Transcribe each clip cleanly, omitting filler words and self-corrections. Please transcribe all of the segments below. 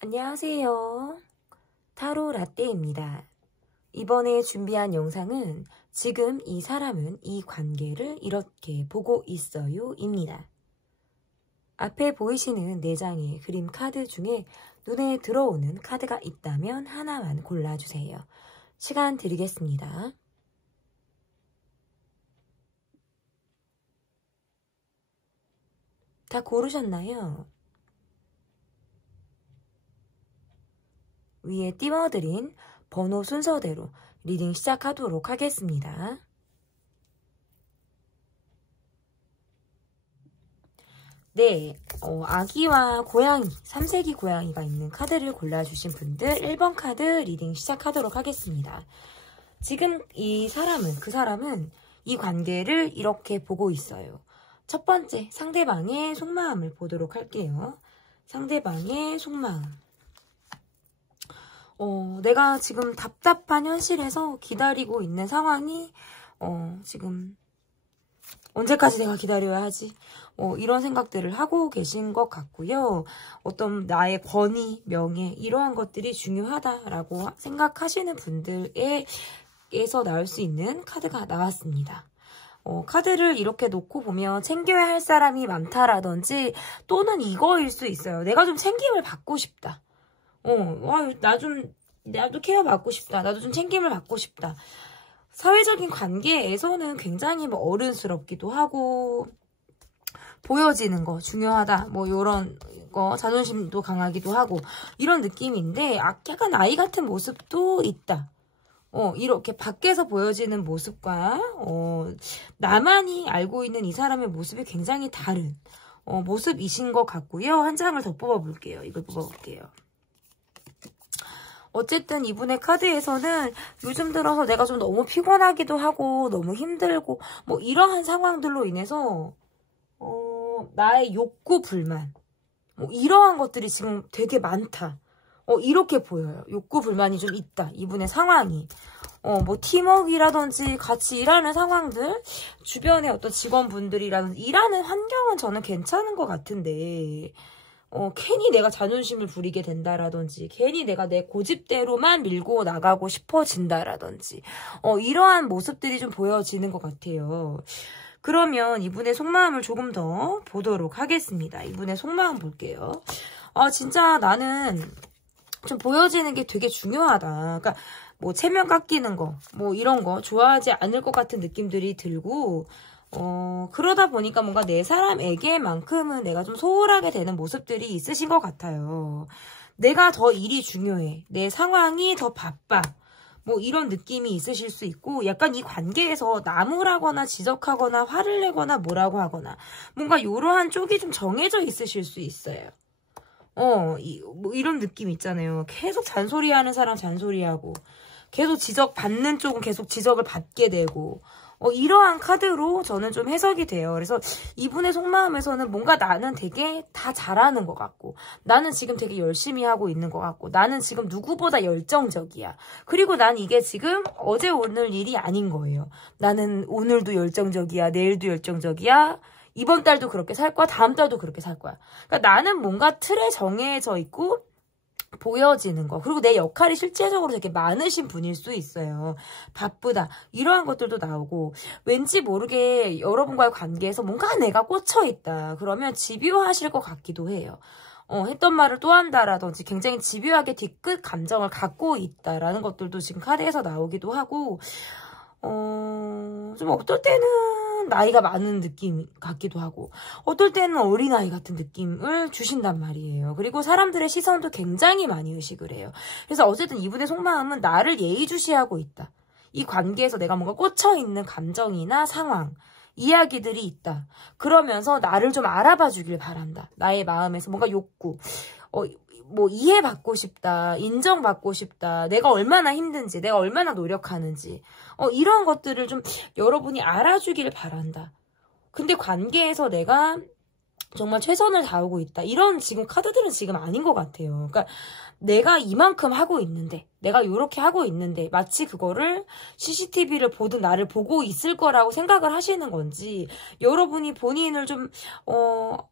안녕하세요. 타로 라떼입니다. 이번에 준비한 영상은 지금 이 사람은 이 관계를 이렇게 보고 있어요 입니다. 앞에 보이시는 4장의 그림 카드 중에 눈에 들어오는 카드가 있다면 하나만 골라주세요. 시간 드리겠습니다. 다 고르셨나요? 위에 띄워드린 번호 순서대로 리딩 시작하도록 하겠습니다. 네, 아기와 고양이, 3세기 고양이가 있는 카드를 골라주신 분들 1번 카드 리딩 시작하도록 하겠습니다. 지금 이 사람은, 그 사람은 이 관계를 이렇게 보고 있어요. 첫 번째, 상대방의 속마음을 보도록 할게요. 상대방의 속마음. 내가 지금 답답한 현실에서 기다리고 있는 상황이, 지금, 언제까지 내가 기다려야 하지? 이런 생각들을 하고 계신 것 같고요. 어떤 나의 권위, 명예, 이러한 것들이 중요하다라고 생각하시는 분들에서 나올 수 있는 카드가 나왔습니다. 카드를 이렇게 놓고 보면 챙겨야 할 사람이 많다라든지 또는 이거일 수 있어요. 내가 좀 챙김을 받고 싶다. 나도 케어받고 싶다. 나도 좀 챙김을 받고 싶다. 사회적인 관계에서는 굉장히 어른스럽기도 하고, 보여지는 거 중요하다. 요런 거, 자존심도 강하기도 하고, 이런 느낌인데, 약간 아이 같은 모습도 있다. 이렇게 밖에서 보여지는 모습과, 나만이 알고 있는 이 사람의 모습이 굉장히 다른, 모습이신 것 같고요. 한 장을 더 뽑아볼게요. 이걸 뽑아볼게요. 어쨌든 이분의 카드에서는 요즘 들어서 내가 좀 너무 피곤하기도 하고 너무 힘들고 이러한 상황들로 인해서 나의 욕구 불만 이러한 것들이 지금 되게 많다. 이렇게 보여요. 욕구 불만이 좀 있다. 이분의 상황이. 팀워크라든지 같이 일하는 상황들, 주변의 어떤 직원분들이라든지 일하는 환경은 저는 괜찮은 것 같은데 괜히 내가 자존심을 부리게 된다라든지 괜히 내가 내 고집대로만 밀고 나가고 싶어진다라든지 이러한 모습들이 좀 보여지는 것 같아요. 그러면 이분의 속마음을 조금 더 보도록 하겠습니다. 이분의 속마음 볼게요. 진짜 나는 좀 보여지는 게 되게 중요하다. 그러니까 체면 깎이는 거 이런 거 좋아하지 않을 것 같은 느낌들이 들고 그러다 보니까 뭔가 내 사람에게만큼은 내가 좀 소홀하게 되는 모습들이 있으신 것 같아요. 내가 더 일이 중요해. 내 상황이 더 바빠. 이런 느낌이 있으실 수 있고, 약간 이 관계에서 나무라거나 지적하거나 화를 내거나 뭐라고 하거나, 뭔가 이러한 쪽이 좀 정해져 있으실 수 있어요. 이런 느낌 있잖아요. 계속 잔소리하는 사람 잔소리하고, 계속 지적받는 쪽은 계속 지적을 받게 되고, 이러한 카드로 저는 좀 해석이 돼요. 그래서 이분의 속마음에서는 뭔가 나는 되게 다 잘하는 것 같고, 나는 지금 되게 열심히 하고 있는 것 같고, 나는 지금 누구보다 열정적이야. 그리고 난 이게 지금 어제 오늘 일이 아닌 거예요. 나는 오늘도 열정적이야. 내일도 열정적이야. 이번 달도 그렇게 살 거야. 다음 달도 그렇게 살 거야. 그러니까 나는 뭔가 틀에 정해져 있고, 보여지는 거. 그리고 내 역할이 실제적으로 되게 많으신 분일 수 있어요. 바쁘다. 이러한 것들도 나오고 왠지 모르게 여러분과의 관계에서 뭔가 내가 꽂혀있다. 그러면 집요하실 것 같기도 해요. 했던 말을 또 한다라든지 굉장히 집요하게 뒤끝 감정을 갖고 있다라는 것들도 지금 카드에서 나오기도 하고 좀 어떨 때는 나이가 많은 느낌 같기도 하고 어떨 때는 어린아이 같은 느낌을 주신단 말이에요. 그리고 사람들의 시선도 굉장히 많이 의식을 해요. 그래서 어쨌든 이분의 속마음은 나를 예의주시하고 있다. 이 관계에서 내가 뭔가 꽂혀있는 감정이나 상황, 이야기들이 있다. 그러면서 나를 좀 알아봐 주길 바란다. 나의 마음에서 뭔가 욕구, 이해받고 싶다, 인정받고 싶다, 내가 얼마나 힘든지, 내가 얼마나 노력하는지, 이런 것들을 좀 여러분이 알아주길 바란다. 근데 관계에서 내가 정말 최선을 다하고 있다. 이런 지금 카드들은 지금 아닌 것 같아요. 그러니까 내가 이만큼 하고 있는데, 내가 이렇게 하고 있는데 마치 그거를 CCTV를 보든 나를 보고 있을 거라고 생각을 하시는 건지, 여러분이 본인을 좀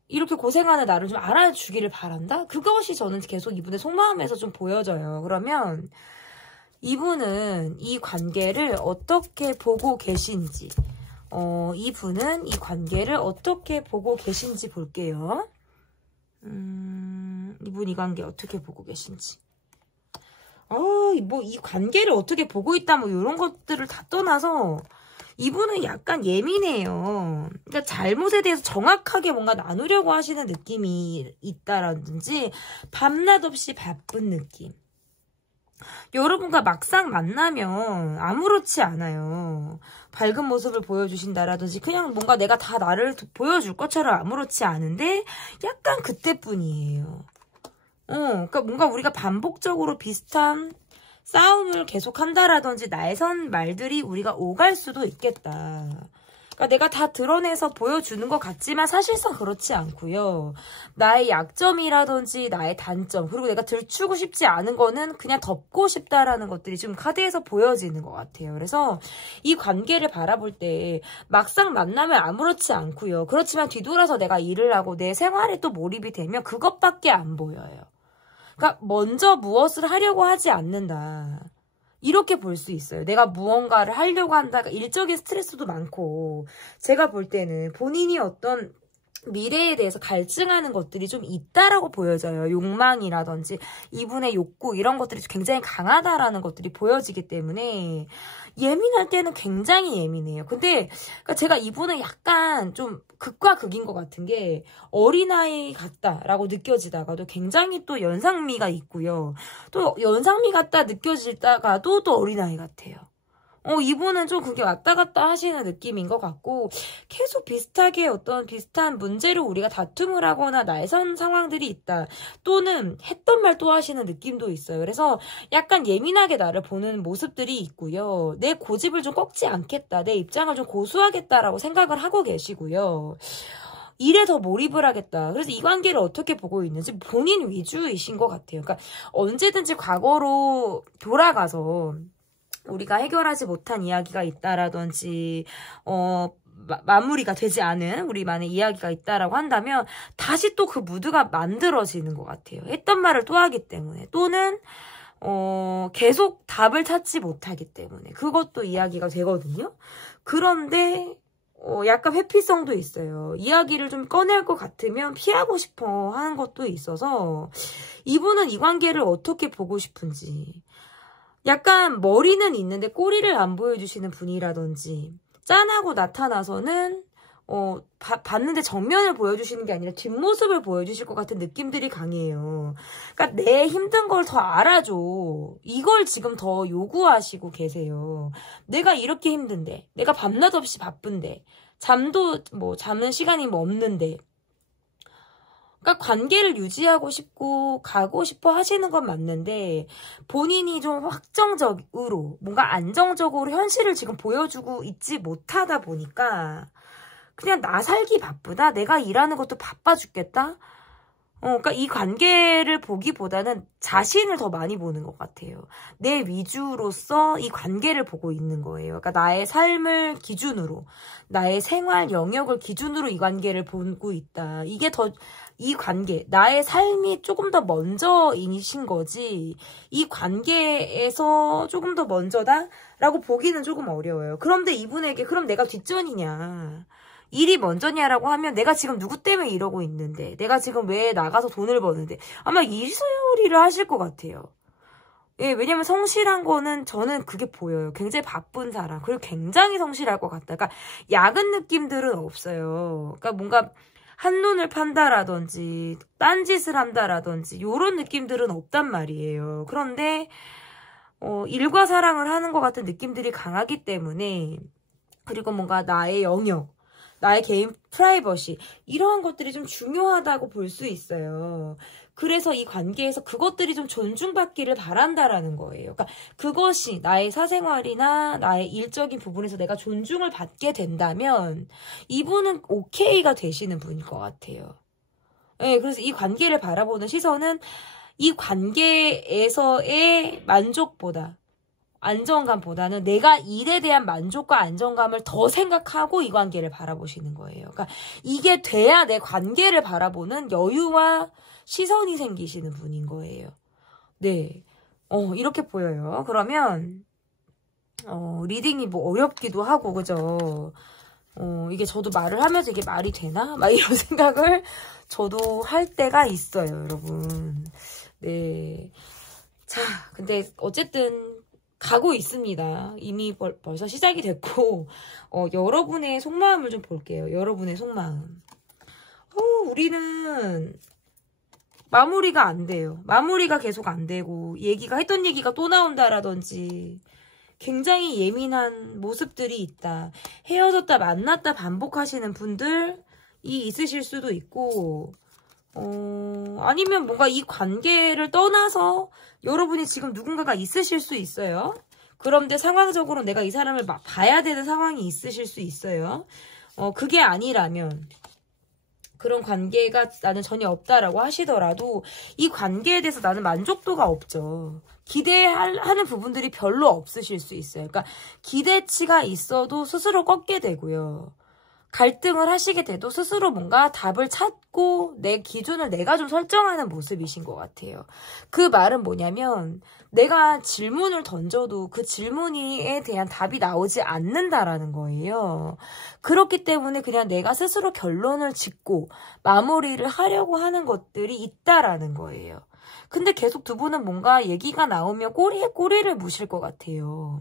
이렇게 고생하는 나를 좀 알아주기를 바란다? 그것이 저는 계속 이분의 속마음에서 좀 보여져요. 그러면 이분은 이 관계를 어떻게 보고 계신지, 이분은 이 관계를 어떻게 보고 계신지 볼게요. 이분 이 관계 어떻게 보고 계신지. 뭐 이 관계를 어떻게 보고 있다 뭐 이런 것들을 다 떠나서 이분은 약간 예민해요. 그러니까 잘못에 대해서 정확하게 뭔가 나누려고 하시는 느낌이 있다라든지 밤낮 없이 바쁜 느낌. 여러분과 막상 만나면 아무렇지 않아요. 밝은 모습을 보여주신다라든지 그냥 뭔가 내가 다 나를 보여줄 것처럼 아무렇지 않은데 약간 그때뿐이에요. 그러니까 뭔가 우리가 반복적으로 비슷한 싸움을 계속한다라든지 날선 말들이 우리가 오갈 수도 있겠다. 그러니까 내가 다 드러내서 보여주는 것 같지만 사실상 그렇지 않고요. 나의 약점이라든지 나의 단점, 그리고 내가 들추고 싶지 않은 거는 그냥 덮고 싶다라는 것들이 지금 카드에서 보여지는 것 같아요. 그래서 이 관계를 바라볼 때 막상 만나면 아무렇지 않고요. 그렇지만 뒤돌아서 내가 일을 하고 내 생활에 또 몰입이 되면 그것밖에 안 보여요. 그러니까 먼저 무엇을 하려고 하지 않는다. 이렇게 볼 수 있어요. 내가 무언가를 하려고 한다. 일적인 스트레스도 많고 제가 볼 때는 본인이 어떤 미래에 대해서 갈증하는 것들이 좀 있다라고 보여져요. 욕망이라든지 이분의 욕구 이런 것들이 굉장히 강하다라는 것들이 보여지기 때문에 예민할 때는 굉장히 예민해요. 근데 그러니까 제가 이분은 약간 좀 극과 극인 것 같은 게 어린아이 같다라고 느껴지다가도 굉장히 또 연상미가 있고요. 또 연상미 같다 느껴지다가도 또 어린아이 같아요. 이분은 좀 그게 왔다 갔다 하시는 느낌인 것 같고 계속 비슷하게 어떤 비슷한 문제로 우리가 다툼을 하거나 날선 상황들이 있다. 또는 했던 말 또 하시는 느낌도 있어요. 그래서 약간 예민하게 나를 보는 모습들이 있고요. 내 고집을 좀 꺾지 않겠다. 내 입장을 좀 고수하겠다라고 생각을 하고 계시고요. 일에 더 몰입을 하겠다. 그래서 이 관계를 어떻게 보고 있는지 본인 위주이신 것 같아요. 그러니까 언제든지 과거로 돌아가서 우리가 해결하지 못한 이야기가 있다라든지 마무리가 되지 않은 우리만의 이야기가 있다라고 한다면 다시 또 그 무드가 만들어지는 것 같아요. 했던 말을 또 하기 때문에 또는 계속 답을 찾지 못하기 때문에 그것도 이야기가 되거든요. 그런데 약간 회피성도 있어요. 이야기를 좀 꺼낼 것 같으면 피하고 싶어 하는 것도 있어서 이분은 이 관계를 어떻게 보고 싶은지 약간 머리는 있는데 꼬리를 안 보여주시는 분이라든지 짠하고 나타나서는 봤는데 정면을 보여주시는 게 아니라 뒷모습을 보여주실 것 같은 느낌들이 강해요. 그러니까 내 힘든 걸 더 알아줘. 이걸 지금 더 요구하시고 계세요. 내가 이렇게 힘든데, 내가 밤낮 없이 바쁜데, 잠은 시간이 없는데, 그러니까 관계를 유지하고 싶고 가고 싶어 하시는 건 맞는데 본인이 좀 확정적으로 뭔가 안정적으로 현실을 지금 보여주고 있지 못하다 보니까 그냥 나 살기 바쁘다. 내가 일하는 것도 바빠 죽겠다. 그러니까 이 관계를 보기보다는 자신을 더 많이 보는 것 같아요. 내 위주로서 이 관계를 보고 있는 거예요. 그러니까 나의 삶을 기준으로, 나의 생활 영역을 기준으로 이 관계를 보고 있다. 이게 더 이 관계, 나의 삶이 조금 더 먼저이신 거지 이 관계에서 조금 더 먼저다라고 보기는 조금 어려워요. 그런데 이분에게 그럼 내가 뒷전이냐, 일이 먼저냐라고 하면 내가 지금 누구 때문에 이러고 있는데, 내가 지금 왜 나가서 돈을 버는데 아마 이 소리를 하실 것 같아요. 예, 왜냐면 성실한 거는 저는 그게 보여요. 굉장히 바쁜 사람, 그리고 굉장히 성실할 것 같다. 그러니까 야근 느낌들은 없어요. 그러니까 뭔가 한눈을 판다라든지 딴짓을 한다라든지 이런 느낌들은 없단 말이에요. 그런데 일과 사랑을 하는 것 같은 느낌들이 강하기 때문에, 그리고 뭔가 나의 영역, 나의 개인 프라이버시 이러한 것들이 좀 중요하다고 볼 수 있어요. 그래서 이 관계에서 그것들이 좀 존중받기를 바란다라는 거예요. 그러니까 그것이 나의 사생활이나 나의 일적인 부분에서 내가 존중을 받게 된다면 이분은 오케이가 되시는 분일 것 같아요. 네, 그래서 이 관계를 바라보는 시선은 이 관계에서의 만족보다, 안정감보다는 내가 일에 대한 만족과 안정감을 더 생각하고 이 관계를 바라보시는 거예요. 그러니까 이게 돼야 내 관계를 바라보는 여유와 시선이 생기시는 분인 거예요. 네. 이렇게 보여요. 그러면, 리딩이 뭐 어렵기도 하고, 그죠? 이게 저도 말을 하면서 이게 말이 되나? 막 이런 생각을 저도 할 때가 있어요, 여러분. 네. 자, 근데 어쨌든 가고 있습니다. 이미 벌써 시작이 됐고, 여러분의 속마음을 좀 볼게요. 여러분의 속마음. 우리는 마무리가 안 돼요. 마무리가 계속 안 되고, 했던 얘기가 또 나온다라든지, 굉장히 예민한 모습들이 있다. 헤어졌다 만났다 반복하시는 분들이 있으실 수도 있고, 아니면 뭔가 이 관계를 떠나서 여러분이 지금 누군가가 있으실 수 있어요. 그런데 상황적으로 내가 이 사람을 봐야 되는 상황이 있으실 수 있어요. 그게 아니라면, 그런 관계가 나는 전혀 없다라고 하시더라도 이 관계에 대해서 나는 만족도가 없죠. 기대하는 부분들이 별로 없으실 수 있어요. 그러니까 기대치가 있어도 스스로 꺾게 되고요. 갈등을 하시게 돼도 스스로 뭔가 답을 찾고 내 기준을 내가 좀 설정하는 모습이신 것 같아요. 그 말은 뭐냐면 내가 질문을 던져도 그 질문에 대한 답이 나오지 않는다라는 거예요. 그렇기 때문에 그냥 내가 스스로 결론을 짓고 마무리를 하려고 하는 것들이 있다라는 거예요. 근데 계속 두 분은 뭔가 얘기가 나오면 꼬리에 꼬리를 무실 것 같아요.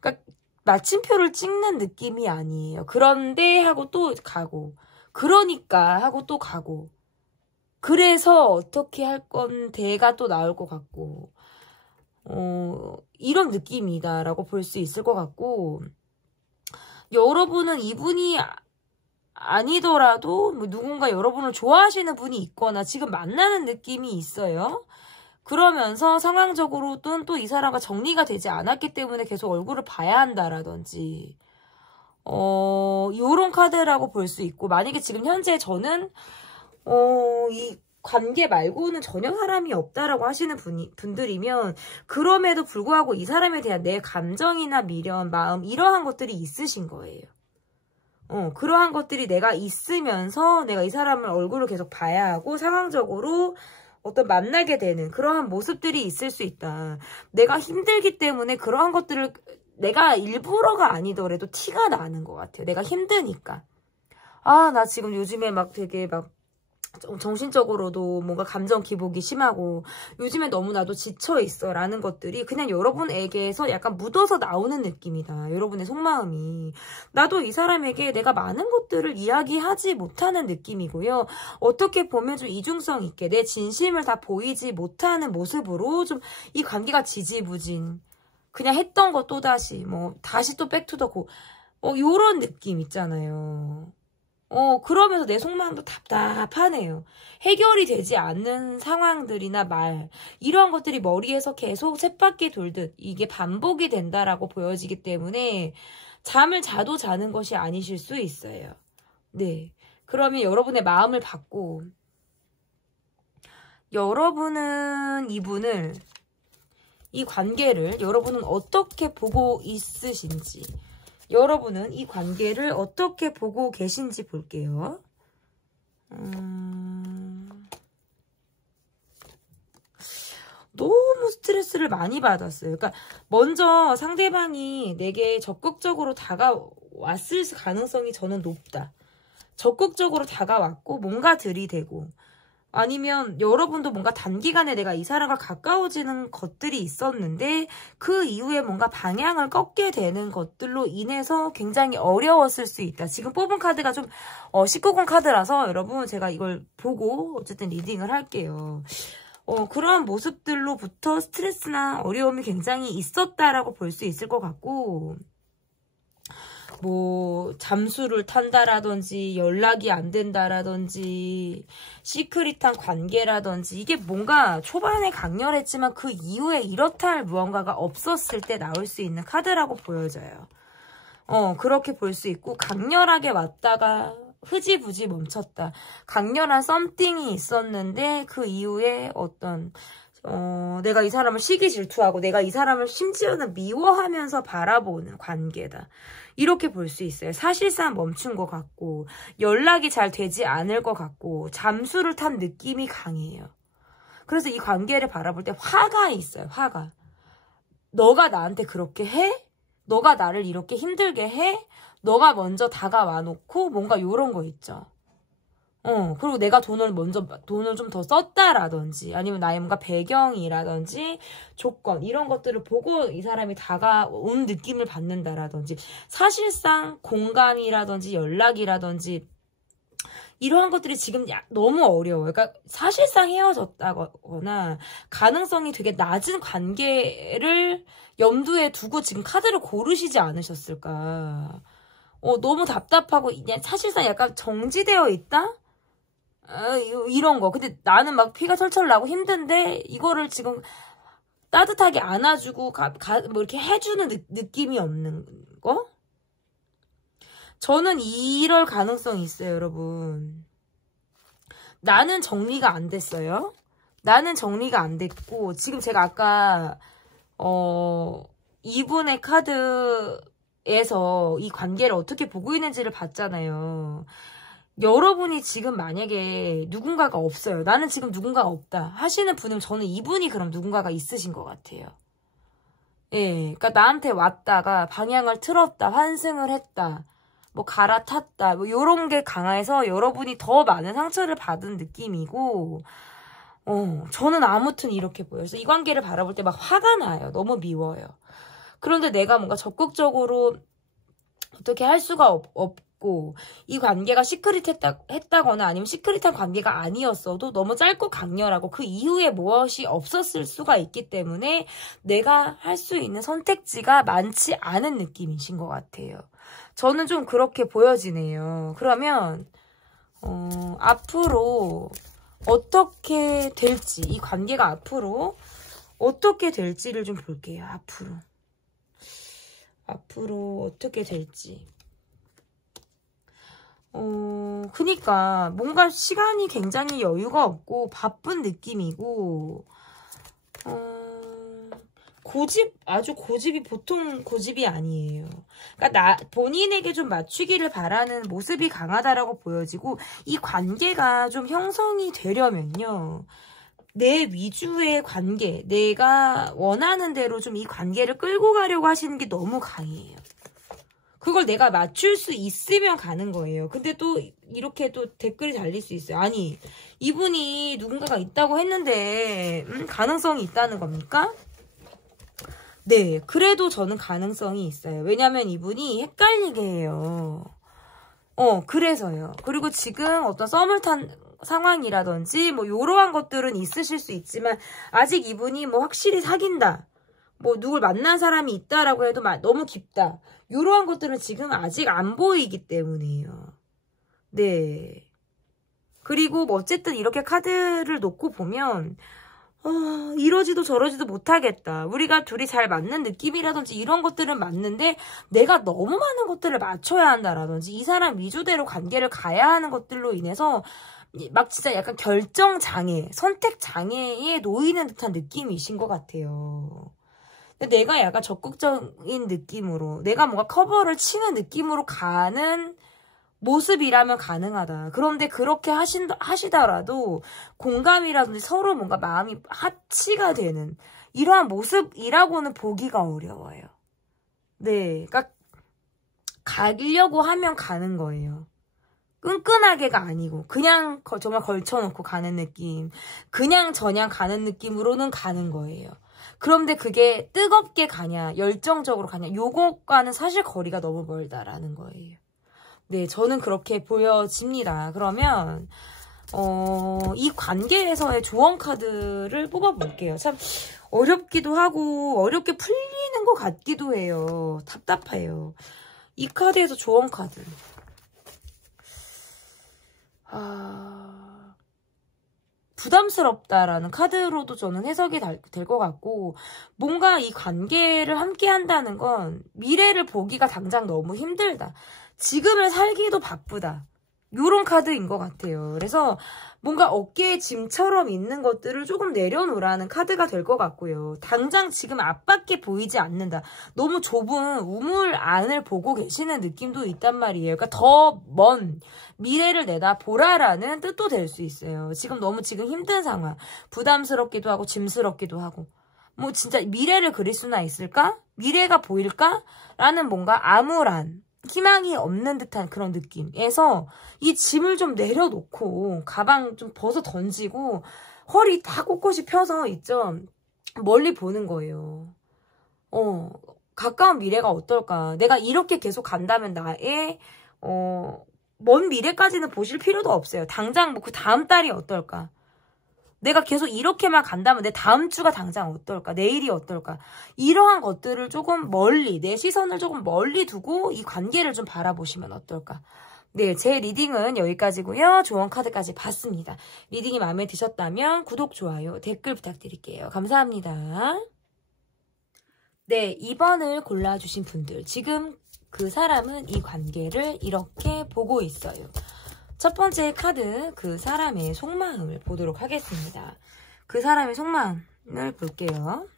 그러니까 마침표를 찍는 느낌이 아니에요. 그런데 하고 또 가고, 그러니까 하고 또 가고, 그래서 어떻게 할 건데가 또 나올 것 같고, 이런 느낌이다라고 볼 수 있을 것 같고, 여러분은 이분이 아니더라도 누군가 여러분을 좋아하시는 분이 있거나 지금 만나는 느낌이 있어요. 그러면서 상황적으로는 또 이 사람과 정리가 되지 않았기 때문에 계속 얼굴을 봐야 한다라든지 요런 카드라고 볼 수 있고, 만약에 지금 현재 저는 이 관계 말고는 전혀 사람이 없다라고 하시는 분들이면 그럼에도 불구하고 이 사람에 대한 내 감정이나 미련, 마음 이러한 것들이 있으신 거예요. 그러한 것들이 내가 있으면서 내가 이 사람을 얼굴을 계속 봐야 하고 상황적으로 어떤 만나게 되는 그러한 모습들이 있을 수 있다. 내가 힘들기 때문에 그러한 것들을 내가 일부러가 아니더라도 티가 나는 것 같아요. 내가 힘드니까. 나 지금 요즘에 막 되게 막 정신적으로도 뭔가 감정 기복이 심하고 요즘에 너무나도 지쳐있어 라는 것들이 그냥 여러분에게서 약간 묻어서 나오는 느낌이다. 여러분의 속마음이. 나도 이 사람에게 내가 많은 것들을 이야기하지 못하는 느낌이고요. 어떻게 보면 좀 이중성 있게 내 진심을 다 보이지 못하는 모습으로 좀 이 관계가 지지부진. 그냥 했던 거 또다시 다시 또 백투더고 요런 느낌 있잖아요. 그러면서 내 속마음도 답답하네요. 해결이 되지 않는 상황들이나 말, 이러한 것들이 머리에서 계속 쳇바퀴 돌듯 이게 반복이 된다라고 보여지기 때문에 잠을 자도 자는 것이 아니실 수 있어요. 네. 그러면 여러분의 마음을 받고, 여러분은 이 관계를 여러분은 어떻게 보고 있으신지, 여러분은 이 관계를 어떻게 보고 계신지 볼게요. 너무 스트레스를 많이 받았어요. 그러니까 먼저 상대방이 내게 적극적으로 다가왔을 가능성이 저는 높다. 적극적으로 다가왔고 뭔가 들이대고, 아니면 여러분도 뭔가 단기간에 내가 이 사람과 가까워지는 것들이 있었는데 그 이후에 뭔가 방향을 꺾게 되는 것들로 인해서 굉장히 어려웠을 수 있다. 지금 뽑은 카드가 좀 19금 카드라서 여러분 제가 이걸 보고 어쨌든 리딩을 할게요. 그러한 모습들로부터 스트레스나 어려움이 굉장히 있었다라고 볼 수 있을 것 같고, 잠수를 탄다라든지 연락이 안 된다라든지 시크릿한 관계라든지, 이게 뭔가 초반에 강렬했지만 그 이후에 이렇다 할 무언가가 없었을 때 나올 수 있는 카드라고 보여져요. 그렇게 볼 수 있고, 강렬하게 왔다가 흐지부지 멈췄다. 강렬한 썸띵이 있었는데 그 이후에 어떤 내가 이 사람을 시기 질투하고 내가 이 사람을 심지어는 미워하면서 바라보는 관계다. 이렇게 볼 수 있어요. 사실상 멈춘 것 같고 연락이 잘 되지 않을 것 같고 잠수를 탄 느낌이 강해요. 그래서 이 관계를 바라볼 때 화가 있어요. 화가. 너가 나한테 그렇게 해? 너가 나를 이렇게 힘들게 해? 너가 먼저 다가와 놓고 뭔가 요런 거 있죠. 그리고 내가 돈을 좀 더 썼다라든지 아니면 나의 뭔가 배경이라든지 조건 이런 것들을 보고 이 사람이 다가온 느낌을 받는다라든지 사실상 공감이라든지 연락이라든지 이러한 것들이 지금 너무 어려워요. 그러니까 사실상 헤어졌다거나 가능성이 되게 낮은 관계를 염두에 두고 지금 카드를 고르시지 않으셨을까. 너무 답답하고 그냥 사실상 약간 정지되어 있다? 이런 거. 근데 나는 막 피가 철철 나고 힘든데 이거를 지금 따뜻하게 안아주고 뭐 이렇게 해주는 느낌이 없는 거? 저는 이럴 가능성이 있어요, 여러분. 나는 정리가 안 됐어요. 나는 정리가 안 됐고 지금 제가 아까 이분의 카드에서 이 관계를 어떻게 보고 있는지를 봤잖아요. 여러분이 지금 만약에 누군가가 없어요. 나는 지금 누군가가 없다 하시는 분은 저는 이분이 그럼 누군가가 있으신 것 같아요. 예, 그러니까 나한테 왔다가 방향을 틀었다, 환승을 했다, 뭐 갈아탔다, 뭐 요런 게 강해서 여러분이 더 많은 상처를 받은 느낌이고, 저는 아무튼 이렇게 보여요. 그래서 이 관계를 바라볼 때 막 화가 나요. 너무 미워요. 그런데 내가 뭔가 적극적으로 어떻게 할 수가 없고 이 관계가 시크릿했다거나 아니면 시크릿한 관계가 아니었어도 너무 짧고 강렬하고 그 이후에 무엇이 없었을 수가 있기 때문에 내가 할 수 있는 선택지가 많지 않은 느낌이신 것 같아요. 저는 좀 그렇게 보여지네요. 그러면 앞으로 어떻게 될지, 이 관계가 앞으로 어떻게 될지를 좀 볼게요. 앞으로 어떻게 될지. 그니까 뭔가 시간이 굉장히 여유가 없고 바쁜 느낌이고 아주 고집이 보통 고집이 아니에요. 그러니까 본인에게 좀 맞추기를 바라는 모습이 강하다라고 보여지고 이 관계가 좀 형성이 되려면요. 내 위주의 관계, 내가 원하는 대로 좀 이 관계를 끌고 가려고 하시는 게 너무 강해요. 그걸 내가 맞출 수 있으면 가는 거예요. 근데 또 이렇게 또 댓글이 달릴 수 있어요. 아니, 이분이 누군가가 있다고 했는데 가능성이 있다는 겁니까? 네, 그래도 저는 가능성이 있어요. 왜냐면 이분이 헷갈리게 해요. 그래서요. 그리고 지금 어떤 썸을 탄 상황이라든지 뭐 이러한 것들은 있으실 수 있지만 아직 이분이 뭐 확실히 사귄다, 뭐 누굴 만난 사람이 있다라고 해도 너무 깊다, 이러한 것들은 지금 아직 안 보이기 때문이에요. 네. 그리고 뭐 어쨌든 이렇게 카드를 놓고 보면 이러지도 저러지도 못하겠다, 우리가 둘이 잘 맞는 느낌이라든지 이런 것들은 맞는데 내가 너무 많은 것들을 맞춰야 한다라든지 이 사람 위주대로 관계를 가야 하는 것들로 인해서 막 진짜 약간 결정장애, 선택장애에 놓이는 듯한 느낌이신 것 같아요. 근데 내가 약간 적극적인 느낌으로 내가 뭔가 커버를 치는 느낌으로 가는 모습이라면 가능하다. 그런데 그렇게 하시더라도 공감이라든지 서로 뭔가 마음이 합치가 되는 이러한 모습이라고는 보기가 어려워요. 네, 그러니까 가려고 하면 가는 거예요. 끈끈하게가 아니고 그냥 정말 걸쳐놓고 가는 느낌, 그냥 저냥 가는 느낌으로는 가는 거예요. 그런데 그게 뜨겁게 가냐, 열정적으로 가냐, 요것과는 사실 거리가 너무 멀다라는 거예요. 네, 저는 그렇게 보여집니다. 그러면 이 관계에서의 조언 카드를 뽑아볼게요. 참 어렵기도 하고 어렵게 풀리는 것 같기도 해요. 답답해요. 이 카드에서 조언 카드. 부담스럽다라는 카드로도 저는 해석이 될 것 같고, 뭔가 이 관계를 함께 한다는 건 미래를 보기가 당장 너무 힘들다, 지금을 살기도 바쁘다, 요런 카드인 것 같아요. 그래서 뭔가 어깨에 짐처럼 있는 것들을 조금 내려놓으라는 카드가 될 것 같고요. 당장 지금 앞밖에 보이지 않는다. 너무 좁은 우물 안을 보고 계시는 느낌도 있단 말이에요. 그러니까 더 먼 미래를 내다보라라는 뜻도 될 수 있어요. 지금 힘든 상황. 부담스럽기도 하고 짐스럽기도 하고. 뭐 진짜 미래를 그릴 수나 있을까? 미래가 보일까? 라는 뭔가 암울한 희망이 없는 듯한 그런 느낌에서 이 짐을 좀 내려놓고 가방 좀 벗어 던지고 허리 다 꼿꼿이 펴서 있죠. 멀리 보는 거예요. 가까운 미래가 어떨까? 내가 이렇게 계속 간다면 나의 먼 미래까지는 보실 필요도 없어요. 당장 뭐 그 다음 달이 어떨까? 내가 계속 이렇게만 간다면 내 다음 주가 당장 어떨까? 내일이 어떨까? 이러한 것들을 조금 멀리, 내 시선을 조금 멀리 두고 이 관계를 좀 바라보시면 어떨까? 네, 제 리딩은 여기까지고요. 조언 카드까지 봤습니다. 리딩이 마음에 드셨다면 구독, 좋아요, 댓글 부탁드릴게요. 감사합니다. 네, 2번을 골라주신 분들. 지금 그 사람은 이 관계를 이렇게 보고 있어요. 첫 번째 카드, 그 사람의 속마음을 보도록 하겠습니다. 그 사람의 속마음을 볼게요.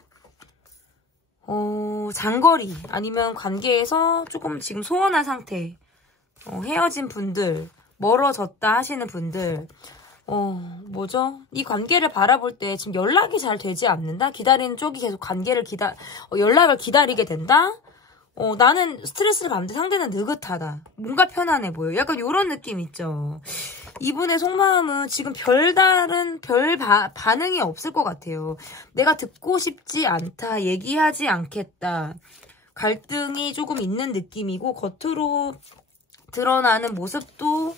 장거리, 아니면 관계에서 조금 지금 소원한 상태, 헤어진 분들, 멀어졌다 하시는 분들, 뭐죠? 이 관계를 바라볼 때 지금 연락이 잘 되지 않는다? 기다리는 쪽이 계속 연락을 기다리게 된다? 나는 스트레스를 받는데 상대는 느긋하다. 뭔가 편안해 보여. 약간 이런 느낌 있죠. 이분의 속마음은 지금 별다른 반응이 없을 것 같아요. 내가 듣고 싶지 않다. 얘기하지 않겠다. 갈등이 조금 있는 느낌이고 겉으로 드러나는 모습도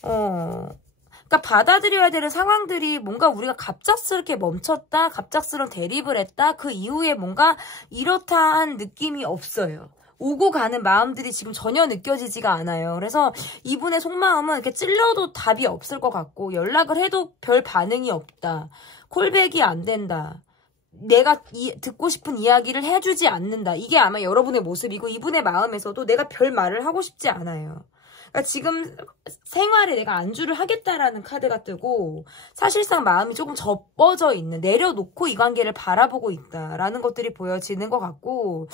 그러니까 받아들여야 되는 상황들이 뭔가 우리가 갑작스럽게 멈췄다, 갑작스러운 대립을 했다, 그 이후에 뭔가 이렇다 한 느낌이 없어요. 오고 가는 마음들이 지금 전혀 느껴지지가 않아요. 그래서 이분의 속마음은 이렇게 찔러도 답이 없을 것 같고, 연락을 해도 별 반응이 없다, 콜백이 안 된다, 내가 듣고 싶은 이야기를 해주지 않는다. 이게 아마 여러분의 모습이고, 이분의 마음에서도 내가 별 말을 하고 싶지 않아요. 그러니까 지금 생활에 내가 안주를 하겠다라는 카드가 뜨고, 사실상 마음이 조금 접어져 있는, 내려놓고 이 관계를 바라보고 있다라는 것들이 보여지는 것 같고,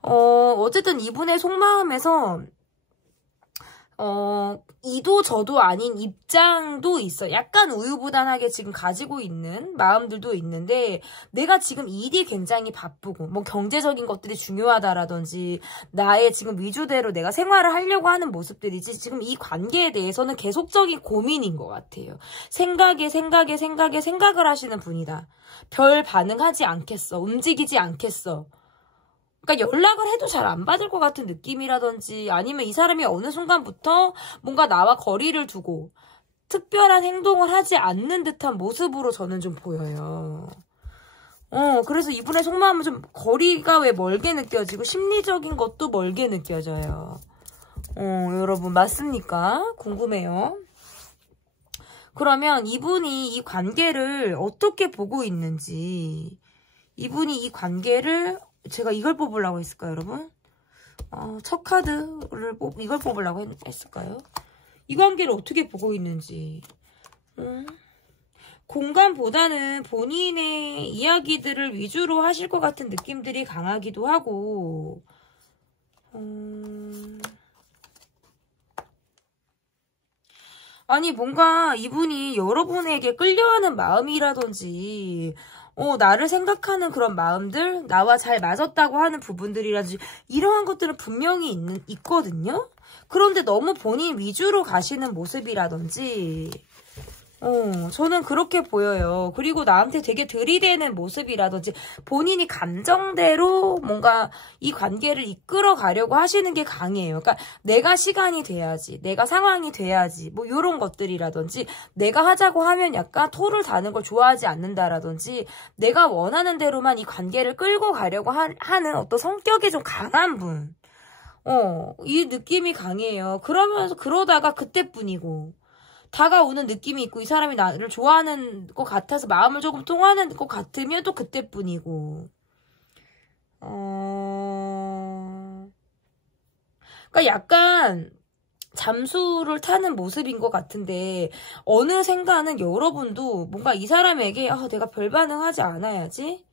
어쨌든 이분의 속마음에서 이도 저도 아닌 입장도 있어. 약간 우유부단하게 지금 가지고 있는 마음들도 있는데, 내가 지금 일이 굉장히 바쁘고 뭐 경제적인 것들이 중요하다라든지 나의 지금 위주대로 내가 생활을 하려고 하는 모습들이지, 지금 이 관계에 대해서는 계속적인 고민인 것 같아요. 생각을 하시는 분이다. 별 반응하지 않겠어. 움직이지 않겠어. 그러니까 연락을 해도 잘 안 받을 것 같은 느낌이라든지, 아니면 이 사람이 어느 순간부터 뭔가 나와 거리를 두고 특별한 행동을 하지 않는 듯한 모습으로 저는 좀 보여요. 그래서 이분의 속마음은 좀 거리가 왜 멀게 느껴지고 심리적인 것도 멀게 느껴져요. 여러분 맞습니까? 궁금해요. 그러면 이분이 이 관계를 어떻게 보고 있는지, 이분이 이 관계를, 제가 이걸 뽑으려고 했을까요, 여러분? 첫 카드를 이걸 뽑으려고 했을까요? 이 관계를 어떻게 보고 있는지. 공감보다는 본인의 이야기들을 위주로 하실 것 같은 느낌들이 강하기도 하고, 아니 뭔가 이분이 여러분에게 끌려하는 마음이라든지, 나를 생각하는 그런 마음들, 나와 잘 맞았다고 하는 부분들이라든지, 이러한 것들은 분명히 있거든요? 그런데 너무 본인 위주로 가시는 모습이라든지, 저는 그렇게 보여요. 그리고 나한테 되게 들이대는 모습이라든지, 본인이 감정대로 뭔가 이 관계를 이끌어 가려고 하시는 게 강해요. 그러니까 내가 시간이 돼야지, 내가 상황이 돼야지, 뭐 이런 것들이라든지, 내가 하자고 하면 약간 토를 다는 걸 좋아하지 않는다라든지, 내가 원하는 대로만 이 관계를 끌고 가려고 하는 어떤 성격이 좀 강한 분. 이 느낌이 강해요. 그러다가 그때뿐이고, 다가오는 느낌이 있고, 이 사람이 나를 좋아하는 것 같아서 마음을 조금 통하는 것 같으면 또 그때뿐이고. 그러니까 약간 잠수를 타는 모습인 것 같은데 어느샌가는 여러분도 뭔가 이 사람에게 내가 별 반응하지 않아야지,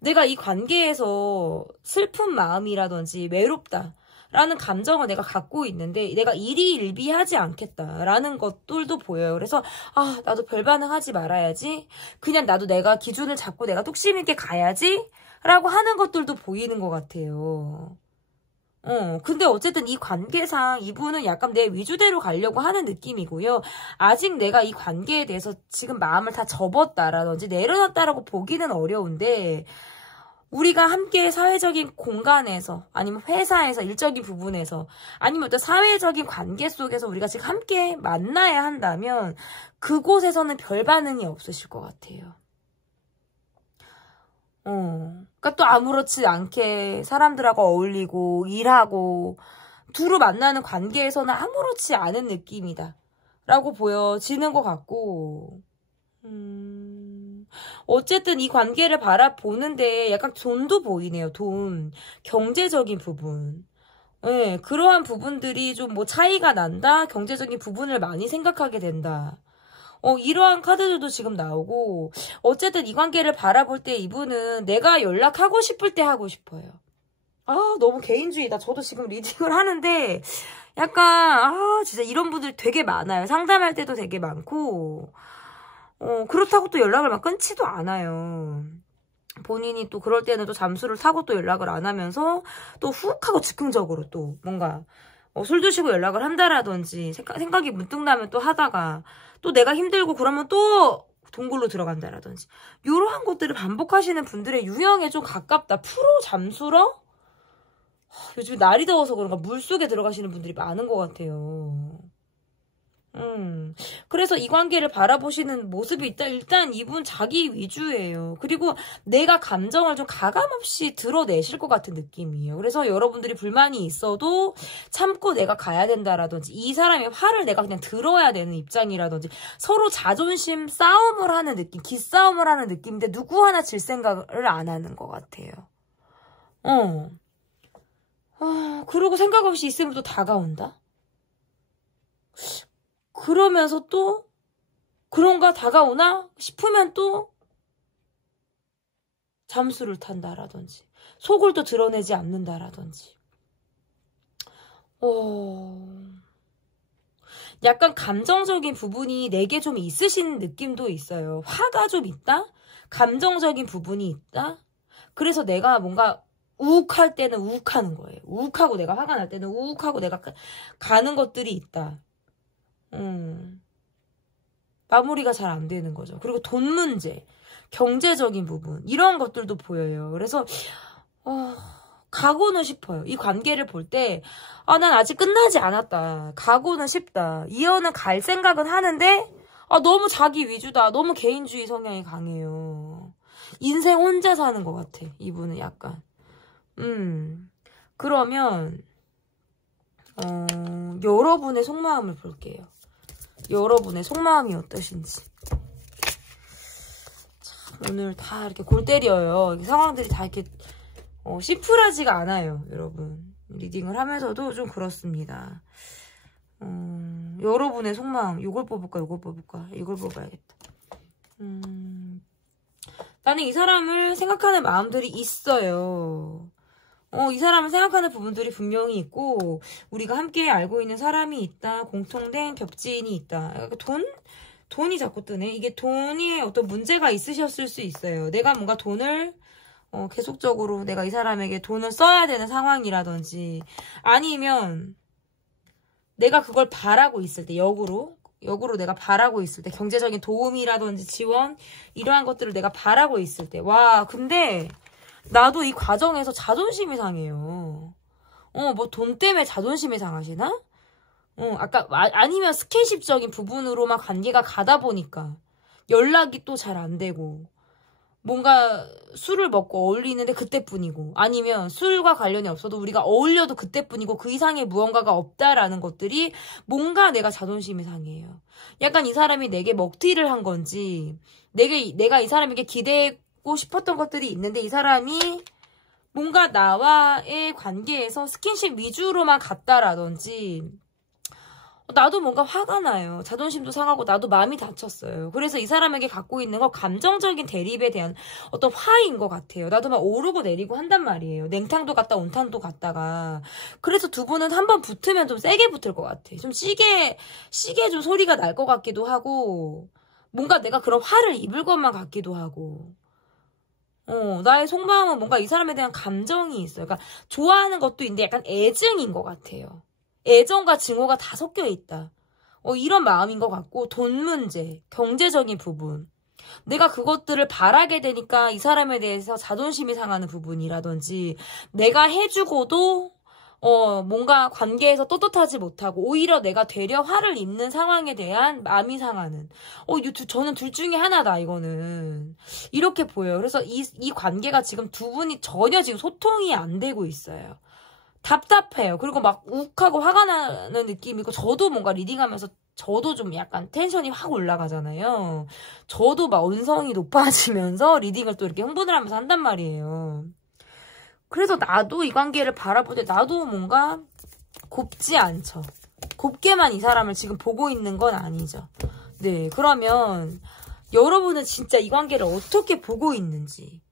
내가 이 관계에서 슬픈 마음이라든지 외롭다 라는 감정을 내가 갖고 있는데 내가 일희일비하지 않겠다라는 것들도 보여요. 그래서 나도 별 반응하지 말아야지, 그냥 나도 내가 기준을 잡고 내가 뚝심 있게 가야지 라고 하는 것들도 보이는 것 같아요. 근데 어쨌든 이 관계상 이분은 약간 내 위주대로 가려고 하는 느낌이고요. 아직 내가 이 관계에 대해서 지금 마음을 다 접었다라든지 내려놨다라고 보기는 어려운데, 우리가 함께 사회적인 공간에서 아니면 회사에서 일적인 부분에서 아니면 어떤 사회적인 관계 속에서 우리가 지금 함께 만나야 한다면 그곳에서는 별 반응이 없으실 것 같아요. 그러니까 또 아무렇지 않게 사람들하고 어울리고 일하고 두루 만나는 관계에서는 아무렇지 않은 느낌이다 라고 보여지는 것 같고, 어쨌든 이 관계를 바라보는데 약간 돈도 보이네요. 돈, 경제적인 부분. 네, 그러한 부분들이 좀 뭐 차이가 난다, 경제적인 부분을 많이 생각하게 된다, 이러한 카드들도 지금 나오고, 어쨌든 이 관계를 바라볼 때 이분은 내가 연락하고 싶을 때 하고 싶어요. 너무 개인주의다. 저도 지금 리딩을 하는데 약간 진짜 이런 분들 되게 많아요. 상담할 때도 되게 많고, 그렇다고 또 연락을 막 끊지도 않아요. 본인이 또 그럴 때는 또 잠수를 타고 또 연락을 안 하면서 또 훅 하고 즉흥적으로 또 뭔가 술 드시고 연락을 한다라든지 생각이 문득 나면 또 하다가 또 내가 힘들고 그러면 또 동굴로 들어간다라든지 이러한 것들을 반복하시는 분들의 유형에 좀 가깝다. 프로 잠수러? 요즘 날이 더워서 그런가 물속에 들어가시는 분들이 많은 것 같아요. 그래서 이 관계를 바라보시는 모습이 있다. 일단 이분 자기 위주예요. 그리고 내가 감정을 좀 가감없이 드러내실 것 같은 느낌이에요. 그래서 여러분들이 불만이 있어도 참고 내가 가야 된다라든지, 이 사람의 화를 내가 그냥 들어야 되는 입장이라든지, 서로 자존심 싸움을 하는 느낌, 기싸움을 하는 느낌인데 누구 하나 질 생각을 안 하는 것 같아요. 그러고 생각 없이 있으면 또 다가온다? 그러면서 또 그런가 다가오나 싶으면 또 잠수를 탄다라든지 속을 또 드러내지 않는다라든지, 약간 감정적인 부분이 내게 좀 있으신 느낌도 있어요. 화가 좀 있다? 감정적인 부분이 있다? 그래서 내가 뭔가 우욱할 때는 우욱하는 거예요. 우욱하고 내가 화가 날 때는 우욱하고 내가 가는 것들이 있다. 마무리가 잘 안 되는 거죠. 그리고 돈 문제, 경제적인 부분, 이런 것들도 보여요. 그래서 가고는 싶어요. 이 관계를 볼 때 난 아직 끝나지 않았다, 가고는 싶다, 이어는 갈 생각은 하는데 너무 자기 위주다, 너무 개인주의 성향이 강해요. 인생 혼자 사는 것 같아, 이분은 약간. 그러면 여러분의 속마음을 볼게요. 여러분의 속마음이 어떠신지. 참, 오늘 다 이렇게 골 때려요. 상황들이 다 이렇게 심플하지가 않아요, 여러분. 리딩을 하면서도 좀 그렇습니다. 여러분의 속마음, 이걸 뽑을까, 이걸 뽑을까? 이걸 뽑아야겠다. 나는 이 사람을 생각하는 마음들이 있어요. 이 사람을 생각하는 부분들이 분명히 있고, 우리가 함께 알고 있는 사람이 있다, 공통된 겹지인이 있다. 돈이 자꾸 뜨네. 이게 돈이 어떤 문제가 있으셨을 수 있어요. 내가 뭔가 돈을 계속적으로 내가 이 사람에게 돈을 써야 되는 상황이라든지, 아니면 내가 그걸 바라고 있을 때, 역으로 내가 바라고 있을 때, 경제적인 도움이라든지 지원, 이러한 것들을 내가 바라고 있을 때, 근데 나도 이 과정에서 자존심이 상해요. 뭐 돈 때문에 자존심이 상하시나? 아니면 스킨십적인 부분으로만 관계가 가다 보니까 연락이 또 잘 안 되고, 뭔가 술을 먹고 어울리는데 그때뿐이고, 아니면 술과 관련이 없어도 우리가 어울려도 그때뿐이고 그 이상의 무언가가 없다라는 것들이 뭔가 내가 자존심이 상해요. 약간 이 사람이 내게 먹튀를 한 건지, 내가 이 사람에게 기대고 싶었던 것들이 있는데 이 사람이 뭔가 나와의 관계에서 스킨십 위주로만 갔다라든지, 나도 뭔가 화가 나요. 자존심도 상하고 나도 마음이 다쳤어요. 그래서 이 사람에게 갖고 있는 거 감정적인 대립에 대한 어떤 화인 것 같아요. 나도 막 오르고 내리고 한단 말이에요. 냉탕도 갔다 온탕도 갔다가. 그래서 두 분은 한번 붙으면 좀 세게 붙을 것 같아. 좀 시계 좀 소리가 날 것 같기도 하고 뭔가 내가 그런 화를 입을 것만 같기도 하고. 나의 속마음은 뭔가 이 사람에 대한 감정이 있어요. 그러니까 좋아하는 것도 있는데 약간 애증인 것 같아요. 애정과 증오가 다 섞여 있다. 이런 마음인 것 같고, 돈 문제, 경제적인 부분. 내가 그것들을 바라게 되니까 이 사람에 대해서 자존심이 상하는 부분이라든지, 내가 해주고도, 뭔가 관계에서 떳떳하지 못하고, 오히려 내가 되려 화를 입는 상황에 대한 마음이 상하는. 저는 둘 중에 하나다, 이거는. 이렇게 보여요. 그래서 이 관계가 지금 두 분이 전혀 지금 소통이 안 되고 있어요. 답답해요. 그리고 막 욱하고 화가 나는 느낌이고, 저도 뭔가 리딩하면서 저도 좀 약간 텐션이 확 올라가잖아요. 저도 막 언성이 높아지면서 리딩을 또 이렇게 흥분을 하면서 한단 말이에요. 그래서 나도 이 관계를 바라볼 때 나도 뭔가 곱지 않죠. 곱게만 이 사람을 지금 보고 있는 건 아니죠. 네, 그러면 여러분은 진짜 이 관계를 어떻게 보고 있는지,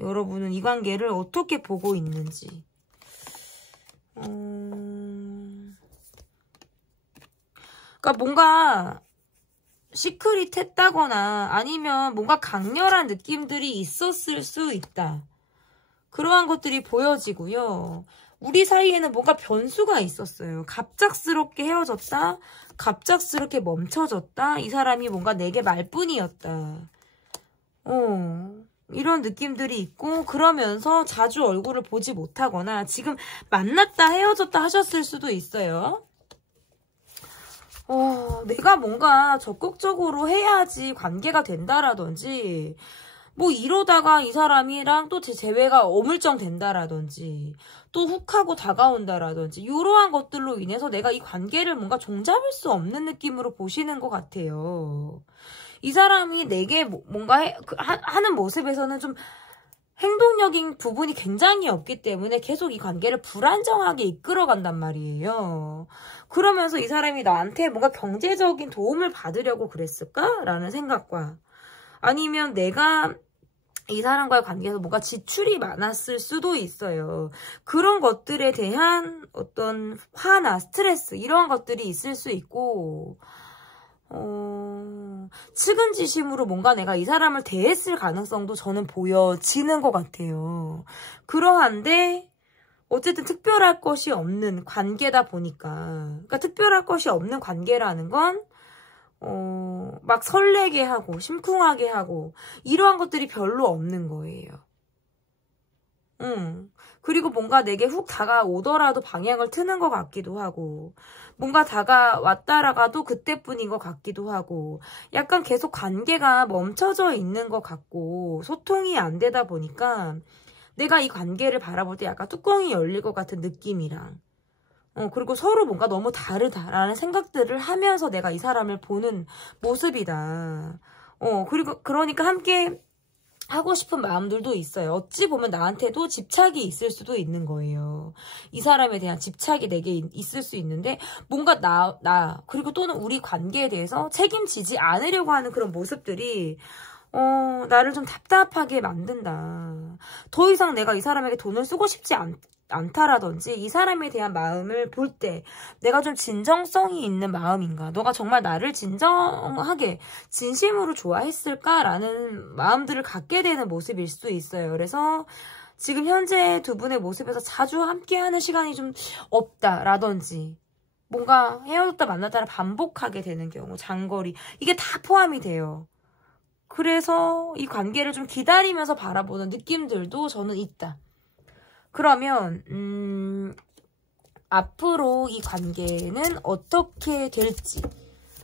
여러분은 이 관계를 어떻게 보고 있는지. 그러니까 뭔가 시크릿했다거나 아니면 뭔가 강렬한 느낌들이 있었을 수 있다. 그러한 것들이 보여지고요. 우리 사이에는 뭔가 변수가 있었어요. 갑작스럽게 헤어졌다. 갑작스럽게 멈춰졌다. 이 사람이 뭔가 내게 말뿐이었다. 이런 느낌들이 있고, 그러면서 자주 얼굴을 보지 못하거나 지금 만났다 헤어졌다 하셨을 수도 있어요. 내가 뭔가 적극적으로 해야지 관계가 된다라든지, 뭐 이러다가 이 사람이랑 또 제 재회가 어물쩡 된다라든지, 또 훅하고 다가온다라든지, 이러한 것들로 인해서 내가 이 관계를 뭔가 종잡을 수 없는 느낌으로 보시는 것 같아요. 이 사람이 내게 뭔가 하는 모습에서는 좀 행동력인 부분이 굉장히 없기 때문에 계속 이 관계를 불안정하게 이끌어간단 말이에요. 그러면서 이 사람이 나한테 뭔가 경제적인 도움을 받으려고 그랬을까라는 생각과, 아니면 내가 이 사람과의 관계에서 뭔가 지출이 많았을 수도 있어요. 그런 것들에 대한 어떤 화나 스트레스 이런 것들이 있을 수 있고, 측은지심으로 뭔가 내가 이 사람을 대했을 가능성도 저는 보여지는 것 같아요. 그러한데 어쨌든 특별할 것이 없는 관계다 보니까, 그러니까 특별할 것이 없는 관계라는 건 막 설레게 하고 심쿵하게 하고 이러한 것들이 별로 없는 거예요. 그리고 뭔가 내게 훅 다가오더라도 방향을 트는 것 같기도 하고, 뭔가 다가왔다라가도 그때뿐인 것 같기도 하고, 약간 계속 관계가 멈춰져 있는 것 같고 소통이 안 되다 보니까 내가 이 관계를 바라볼 때 약간 뚜껑이 열릴 것 같은 느낌이랑, 그리고 서로 뭔가 너무 다르다라는 생각들을 하면서 내가 이 사람을 보는 모습이다. 그리고 그러니까 함께 하고 싶은 마음들도 있어요. 어찌 보면 나한테도 집착이 있을 수도 있는 거예요. 이 사람에 대한 집착이 내게 있을 수 있는데, 뭔가 그리고 또는 우리 관계에 대해서 책임지지 않으려고 하는 그런 모습들이 나를 좀 답답하게 만든다. 더 이상 내가 이 사람에게 돈을 쓰고 싶지 않다라든지, 이 사람에 대한 마음을 볼 때 내가 좀 진정성이 있는 마음인가, 너가 정말 나를 진정하게 진심으로 좋아했을까라는 마음들을 갖게 되는 모습일 수 있어요. 그래서 지금 현재 두 분의 모습에서 자주 함께하는 시간이 좀 없다라든지, 뭔가 헤어졌다 만났다를 반복하게 되는 경우, 장거리, 이게 다 포함이 돼요. 그래서 이 관계를 좀 기다리면서 바라보는 느낌들도 저는 있다. 그러면 앞으로 이 관계는 어떻게 될지,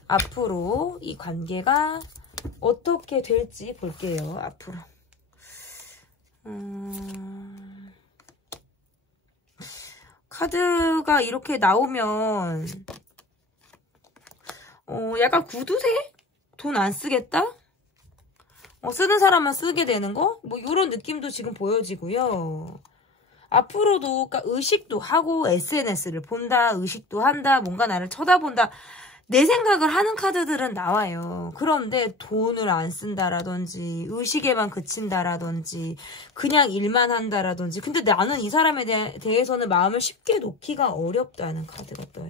앞으로 이 관계가 어떻게 될지 볼게요. 앞으로 카드가 이렇게 나오면 약간 구두쇠? 돈 안 쓰겠다? 쓰는 사람만 쓰게 되는 거? 뭐 이런 느낌도 지금 보여지고요. 앞으로도 그러니까 의식도 하고 SNS를 본다, 의식도 한다, 뭔가 나를 쳐다본다. 내 생각을 하는 카드들은 나와요. 그런데 돈을 안 쓴다라든지 의식에만 그친다라든지 그냥 일만 한다라든지 근데 나는 이 사람에 대해서는 마음을 쉽게 놓기가 어렵다는 카드가 떠요.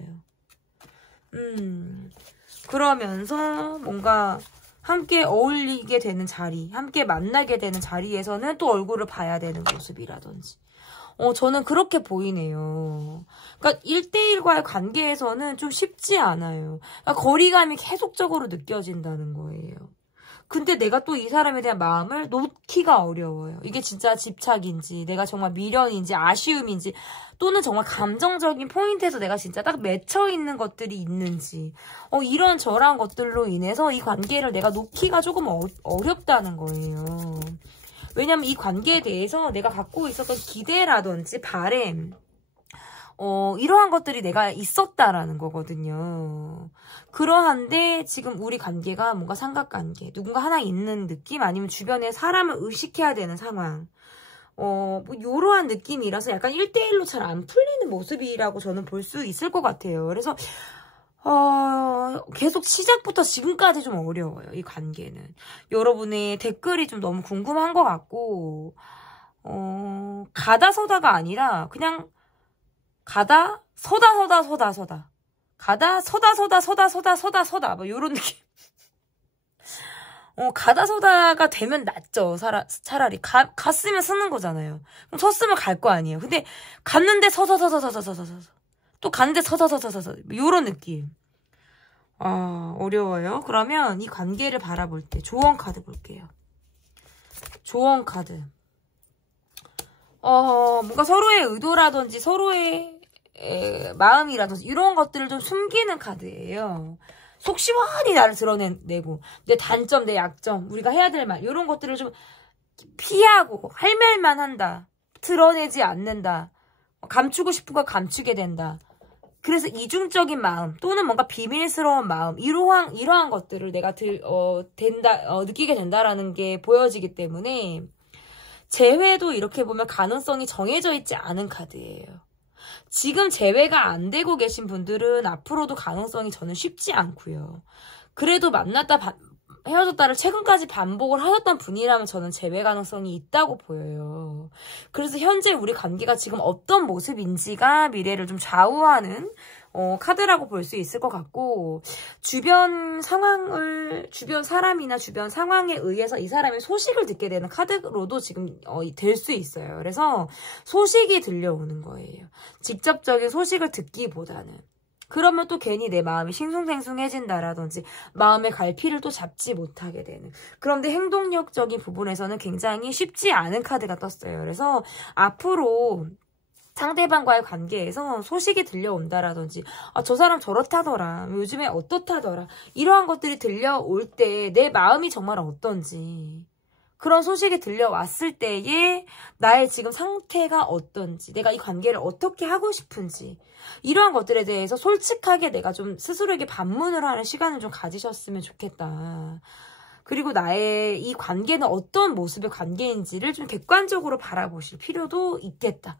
그러면서 뭔가 함께 어울리게 되는 자리, 함께 만나게 되는 자리에서는 또 얼굴을 봐야 되는 모습이라든지 저는 그렇게 보이네요. 그러니까 1대1과의 관계에서는 좀 쉽지 않아요. 그러니까 거리감이 계속적으로 느껴진다는 거예요. 근데 내가 또 이 사람에 대한 마음을 놓기가 어려워요. 이게 진짜 집착인지, 내가 정말 미련인지, 아쉬움인지, 또는 정말 감정적인 포인트에서 내가 진짜 딱 맺혀있는 것들이 있는지, 이런 저런 것들로 인해서 이 관계를 내가 놓기가 조금 어렵다는 거예요. 왜냐면 이 관계에 대해서 내가 갖고 있었던 기대라든지 바램 이러한 것들이 내가 있었다라는 거거든요. 그러한데 지금 우리 관계가 뭔가 삼각관계, 누군가 하나 있는 느낌 아니면 주변에 사람을 의식해야 되는 상황 뭐 이러한 느낌이라서 약간 1대1로 잘 안 풀리는 모습이라고 저는 볼 수 있을 것 같아요. 그래서 계속 시작부터 지금까지 좀 어려워요. 이 관계는. 여러분의 댓글이 좀 너무 궁금한 것 같고 가다 서다가 아니라 그냥 가다 서다 가다 서다 뭐 요런 느낌. 가다 서다가 되면 낫죠. 차라리 갔으면 쓰는 거잖아요. 그럼 섰으면 갈 거 아니에요. 근데 갔는데 서서 또 갔는데 서서 요런 느낌. 어려워요. 그러면 이 관계를 바라볼 때 조언 카드 볼게요. 조언 카드. 뭔가 서로의 의도라든지 서로의 마음이라든지 이런 것들을 좀 숨기는 카드예요. 속 시원히 나를 드러내고 내 단점, 내 약점, 우리가 해야 될 말 이런 것들을 좀 피하고 할 말만 한다. 드러내지 않는다. 감추고 싶은 걸 감추게 된다. 그래서 이중적인 마음 또는 뭔가 비밀스러운 마음 이러한 것들을 내가 느끼게 된다라는 게 보여지기 때문에 재회도 이렇게 보면 가능성이 정해져 있지 않은 카드예요. 지금 재회가 안 되고 계신 분들은 앞으로도 가능성이 저는 쉽지 않고요. 그래도 만났다 헤어졌다를 최근까지 반복을 하셨던 분이라면 저는 재회 가능성이 있다고 보여요. 그래서 현재 우리 관계가 지금 어떤 모습인지가 미래를 좀 좌우하는 카드라고 볼 수 있을 것 같고 주변 사람이나 주변 상황에 의해서 이 사람의 소식을 듣게 되는 카드로도 지금 될 수 있어요. 그래서 소식이 들려오는 거예요. 직접적인 소식을 듣기보다는. 그러면 또 괜히 내 마음이 싱숭생숭해진다라든지 마음의 갈피를 또 잡지 못하게 되는. 그런데 행동력적인 부분에서는 굉장히 쉽지 않은 카드가 떴어요. 그래서 앞으로 상대방과의 관계에서 소식이 들려온다라든지 저 사람 저렇다더라, 요즘에 어떻다더라 이러한 것들이 들려올 때 내 마음이 정말 어떤지 그런 소식이 들려왔을 때에 나의 지금 상태가 어떤지 내가 이 관계를 어떻게 하고 싶은지 이러한 것들에 대해서 솔직하게 내가 좀 스스로에게 반문을 하는 시간을 좀 가지셨으면 좋겠다. 그리고 나의 이 관계는 어떤 모습의 관계인지를 좀 객관적으로 바라보실 필요도 있겠다.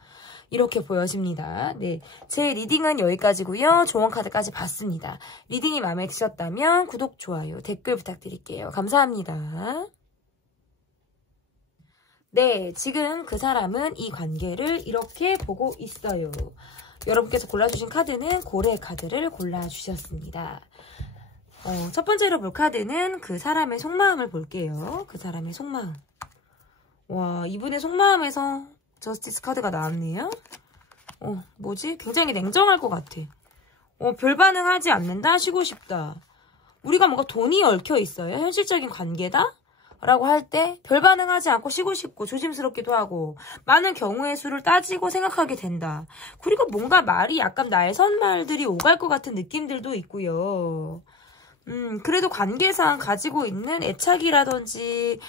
이렇게 보여집니다. 네, 제 리딩은 여기까지고요. 조언 카드까지 봤습니다. 리딩이 마음에 드셨다면 구독, 좋아요, 댓글 부탁드릴게요. 감사합니다. 네, 지금 그 사람은 이 관계를 이렇게 보고 있어요. 여러분께서 골라주신 카드는 고래 카드를 골라주셨습니다. 첫 번째로 볼 카드는 그 사람의 속마음을 볼게요. 그 사람의 속마음. 와, 이분의 속마음에서 저스티스 카드가 나왔네요. 뭐지? 굉장히 냉정할 것 같아. 별 반응하지 않는다? 쉬고 싶다. 우리가 뭔가 돈이 얽혀 있어요. 현실적인 관계다? 라고 할 때 별 반응하지 않고 쉬고 싶고 조심스럽기도 하고 많은 경우의 수를 따지고 생각하게 된다. 그리고 뭔가 말이 약간 나의 선말들이 오갈 것 같은 느낌들도 있고요. 그래도 관계상 가지고 있는 애착이라든지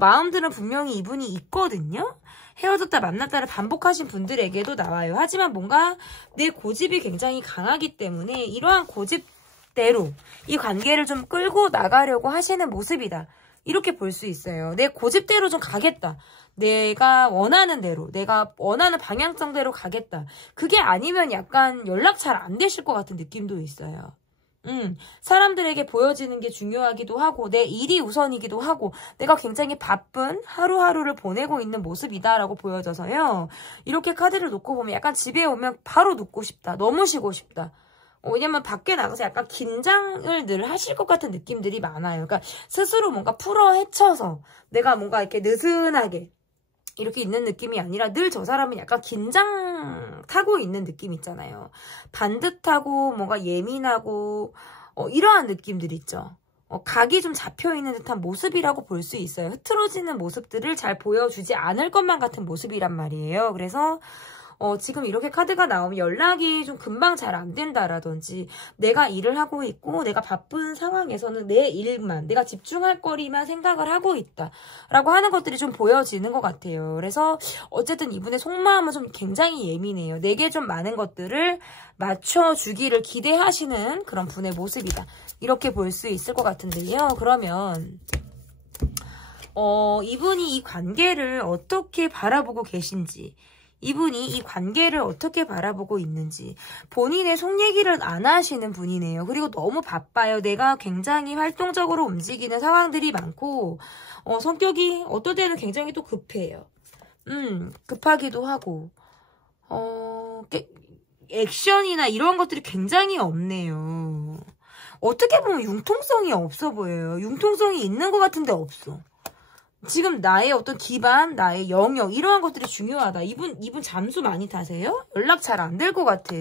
마음들은 분명히 이분이 있거든요. 헤어졌다 만났다를 반복하신 분들에게도 나와요. 하지만 뭔가 내 고집이 굉장히 강하기 때문에 이러한 고집대로 이 관계를 좀 끌고 나가려고 하시는 모습이다. 이렇게 볼 수 있어요. 내 고집대로 좀 가겠다. 내가 원하는 대로, 내가 원하는 방향성대로 가겠다. 그게 아니면 약간 연락 잘 안 되실 것 같은 느낌도 있어요. 사람들에게 보여지는 게 중요하기도 하고 내 일이 우선이기도 하고 내가 굉장히 바쁜 하루하루를 보내고 있는 모습이다라고 보여져서요. 이렇게 카드를 놓고 보면 약간 집에 오면 바로 눕고 싶다. 너무 쉬고 싶다. 왜냐면 밖에 나가서 약간 긴장을 늘 하실 것 같은 느낌들이 많아요. 그러니까 스스로 뭔가 풀어 헤쳐서 내가 뭔가 이렇게 느슨하게 이렇게 있는 느낌이 아니라 늘 저 사람은 약간 긴장 타고 있는 느낌 있잖아요. 반듯하고 뭔가 예민하고 이러한 느낌들 있죠. 각이 좀 잡혀있는 듯한 모습이라고 볼 수 있어요. 흐트러지는 모습들을 잘 보여주지 않을 것만 같은 모습이란 말이에요. 그래서 지금 이렇게 카드가 나오면 연락이 좀 금방 잘 안 된다라든지 내가 일을 하고 있고 내가 바쁜 상황에서는 내 일만 내가 집중할 거리만 생각을 하고 있다 라고 하는 것들이 좀 보여지는 것 같아요. 그래서 어쨌든 이분의 속마음은 좀 굉장히 예민해요. 내게 좀 많은 것들을 맞춰주기를 기대하시는 그런 분의 모습이다. 이렇게 볼 수 있을 것 같은데요. 그러면 이분이 이 관계를 어떻게 바라보고 계신지 이분이 이 관계를 어떻게 바라보고 있는지 본인의 속 얘기를 안 하시는 분이네요. 그리고 너무 바빠요. 내가 굉장히 활동적으로 움직이는 상황들이 많고 성격이 어떨 때는 굉장히 또 급해요. 급하기도 하고 액션이나 이런 것들이 굉장히 없네요. 어떻게 보면 융통성이 없어 보여요. 융통성이 있는 것 같은데 없어. 지금 나의 어떤 기반, 나의 영역 이러한 것들이 중요하다. 이분 잠수 많이 타세요? 연락 잘 안 될 것 같아.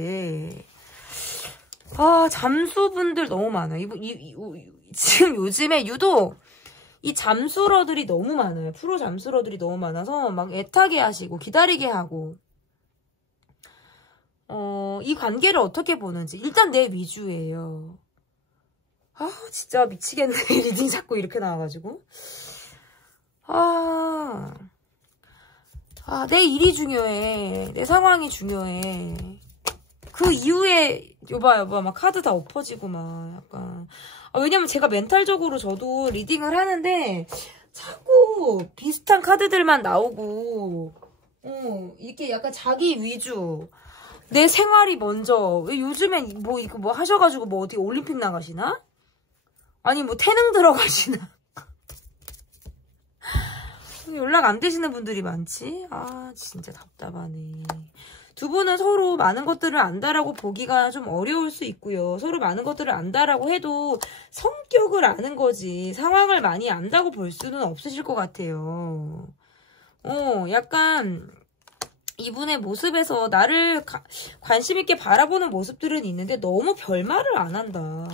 잠수분들 너무 많아요. 지금 요즘에 유독 이 잠수러들이 너무 많아요. 프로 잠수러들이 너무 많아서 막 애타게 하시고 기다리게 하고 이 관계를 어떻게 보는지 일단 내 위주예요. 진짜 미치겠네. 리딩 자꾸 이렇게 나와가지고 내 일이 중요해. 내 상황이 중요해. 그 이후에 여봐 막 카드 다 엎어지고 막 약간 왜냐면 제가 멘탈적으로 저도 리딩을 하는데 자꾸 비슷한 카드들만 나오고 이렇게 약간 자기 위주 내 생활이 먼저. 왜 요즘엔 이거 뭐 하셔가지고 뭐 어디 올림픽 나가시나? 아니 뭐 태능 들어가시나? 연락 안 되시는 분들이 많지? 진짜 답답하네. 두 분은 서로 많은 것들을 안다라고 보기가 좀 어려울 수 있고요. 서로 많은 것들을 안다라고 해도 성격을 아는 거지 상황을 많이 안다고 볼 수는 없으실 것 같아요. 약간 이분의 모습에서 나를 관심 있게 바라보는 모습들은 있는데 너무 별말을 안 한다.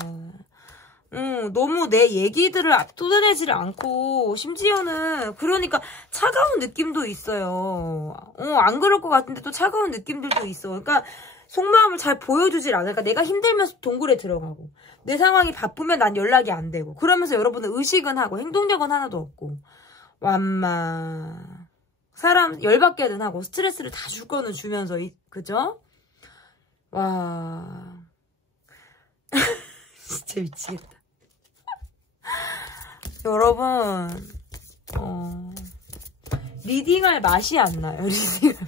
너무 내 얘기들을 쏟아내지를 않고 심지어는 그러니까 차가운 느낌도 있어요. 안 그럴 것 같은데 또 차가운 느낌들도 있어. 그러니까 속마음을 잘 보여주질 않아. 그러니까 내가 힘들면서 동굴에 들어가고 내 상황이 바쁘면 난 연락이 안 되고 그러면서 여러분은 의식은 하고 행동력은 하나도 없고 완마 사람 열받게는 하고 스트레스를 다 줄 거는 주면서 그죠? 와 진짜 미치겠다. 여러분 리딩할 맛이 안 나요. 리딩할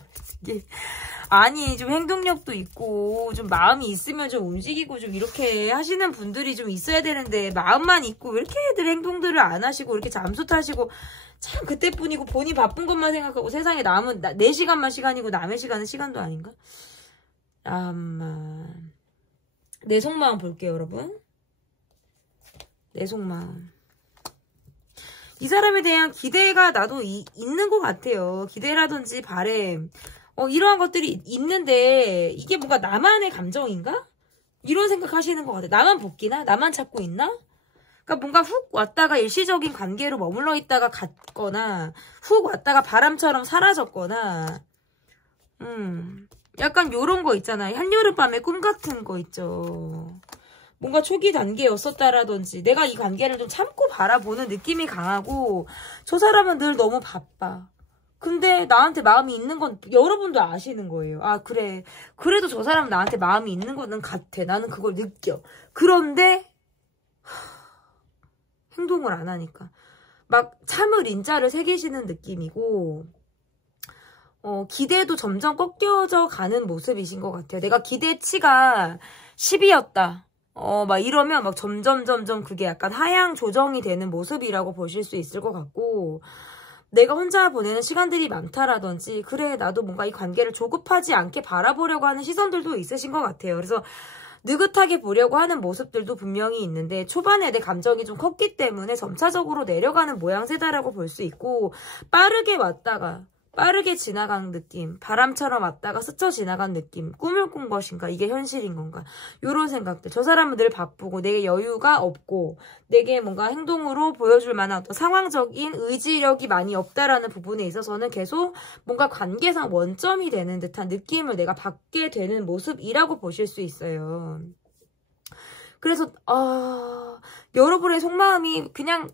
아니 좀 행동력도 있고 좀 마음이 있으면 좀 움직이고 좀 이렇게 하시는 분들이 좀 있어야 되는데 마음만 있고 왜 이렇게 애들 행동들을 안 하시고 이렇게 잠수 타시고 참 그때뿐이고 본인 바쁜 것만 생각하고 세상에 남은 내 시간만 시간이고 남의 시간은 시간도 아닌가? 내 속마음 볼게요 여러분. 내 속마음. 이 사람에 대한 기대가 나도 있는 것 같아요. 기대라든지 바램. 이러한 것들이 있는데 이게 뭔가 나만의 감정인가? 이런 생각 하시는 것 같아요. 나만 복귀나? 나만 찾고 있나? 그러니까 뭔가 훅 왔다가 일시적인 관계로 머물러 있다가 갔거나 훅 왔다가 바람처럼 사라졌거나 약간 요런 거 있잖아요. 한여름밤의 꿈 같은 거 있죠. 뭔가 초기 단계였었다라든지 내가 이 관계를 좀 참고 바라보는 느낌이 강하고 저 사람은 늘 너무 바빠. 근데 나한테 마음이 있는 건 여러분도 아시는 거예요. 그래. 그래도 저 사람은 나한테 마음이 있는 거는 같아. 나는 그걸 느껴. 그런데 행동을 안 하니까. 막 참을 인자를 새기시는 느낌이고, 기대도 점점 꺾여져 가는 모습이신 것 같아요. 내가 기대치가 10이었다. 막 이러면 막 점점 그게 약간 하향 조정이 되는 모습이라고 보실 수 있을 것 같고, 내가 혼자 보내는 시간들이 많다라든지, 그래, 나도 뭔가 이 관계를 조급하지 않게 바라보려고 하는 시선들도 있으신 것 같아요. 그래서 느긋하게 보려고 하는 모습들도 분명히 있는데, 초반에 내 감정이 좀 컸기 때문에 점차적으로 내려가는 모양새다라고 볼 수 있고, 빠르게 왔다가 빠르게 지나간 느낌, 바람처럼 왔다가 스쳐 지나간 느낌, 꿈을 꾼 것인가, 이게 현실인 건가, 요런 생각들. 저 사람은 늘 바쁘고 내게 여유가 없고 내게 뭔가 행동으로 보여줄 만한 어떤 상황적인 의지력이 많이 없다라는 부분에 있어서는 계속 뭔가 관계상 원점이 되는 듯한 느낌을 내가 받게 되는 모습이라고 보실 수 있어요. 그래서 여러분의 속마음이 그냥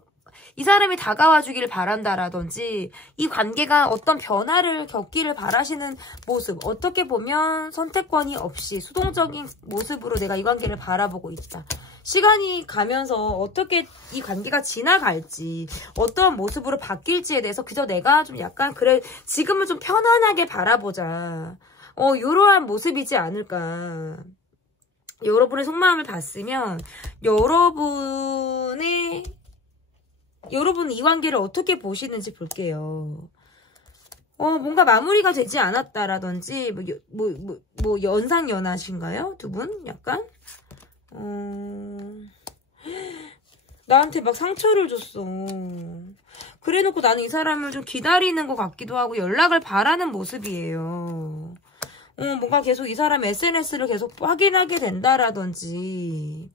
이 사람이 다가와 주기를 바란다라든지, 이 관계가 어떤 변화를 겪기를 바라시는 모습, 어떻게 보면 선택권이 없이 수동적인 모습으로 내가 이 관계를 바라보고 있다. 시간이 가면서 어떻게 이 관계가 지나갈지, 어떤 모습으로 바뀔지에 대해서 그저 내가 좀 약간, 그래, 지금은 좀 편안하게 바라보자. 이러한 모습이지 않을까. 여러분의 속마음을 봤으면, 여러분 이 관계를 어떻게 보시는지 볼게요. 뭔가 마무리가 되지 않았다라든지, 뭐 연상연하신가요? 두 분? 약간? 나한테 막 상처를 줬어. 그래 놓고 나는 이 사람을 좀 기다리는 것 같기도 하고, 연락을 바라는 모습이에요. 뭔가 계속 이 사람 SNS를 계속 확인하게 된다라든지,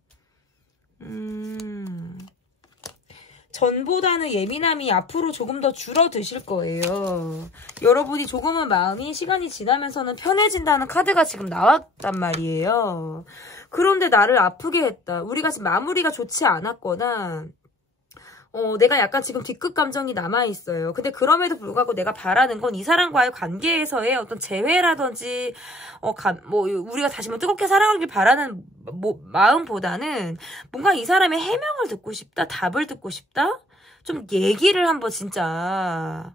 전보다는 예민함이 앞으로 조금 더 줄어드실 거예요. 여러분이 조금은 마음이 시간이 지나면서는 편해진다는 카드가 지금 나왔단 말이에요. 그런데 나를 아프게 했다. 우리가 지금 마무리가 좋지 않았거나, 내가 약간 지금 뒤끝 감정이 남아있어요. 근데 그럼에도 불구하고 내가 바라는 건 이 사람과의 관계에서의 어떤 재회라든지, 우리가 다시 한번 뜨겁게 사랑하길 바라는 마음보다는 뭔가 이 사람의 해명을 듣고 싶다, 답을 듣고 싶다, 좀 얘기를 한번 진짜,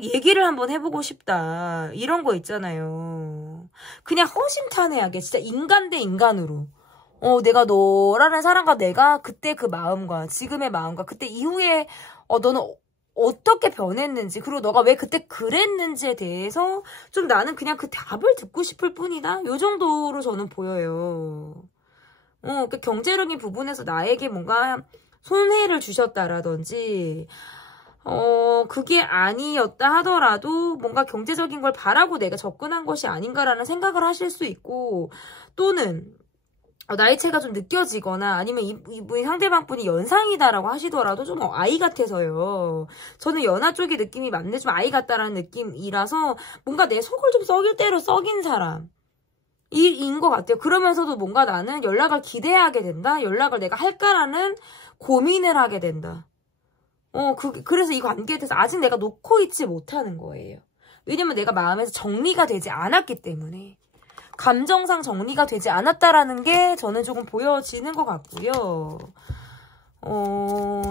얘기를 한번 해보고 싶다. 이런 거 있잖아요. 그냥 허심탄회하게, 진짜 인간 대 인간으로. 내가 너라는 사람과 내가 그때 그 마음과 지금의 마음과 그때 이후에 너는 어떻게 변했는지, 그리고 너가 왜 그때 그랬는지에 대해서 좀 나는 그냥 그 답을 듣고 싶을 뿐이다. 요 정도로 저는 보여요. 그 경제적인 부분에서 나에게 뭔가 손해를 주셨다라든지, 그게 아니었다 하더라도 뭔가 경제적인 걸 바라고 내가 접근한 것이 아닌가라는 생각을 하실 수 있고, 또는 나이차가 좀 느껴지거나 아니면 이분이 상대방분이 연상이다라고 하시더라도 좀 아이 같아서요. 저는 연하 쪽의 느낌이 맞네. 좀 아이 같다라는 느낌이라서 뭔가 내 속을 좀 썩일 대로 썩인 사람 인 것 같아요. 그러면서도 뭔가 나는 연락을 기대하게 된다. 연락을 내가 할까라는 고민을 하게 된다. 그래서 이 관계에 대해서 아직 내가 놓고 있지 못하는 거예요. 왜냐면 내가 마음에서 정리가 되지 않았기 때문에. 감정상 정리가 되지 않았다라는 게 저는 조금 보여지는 것 같고요.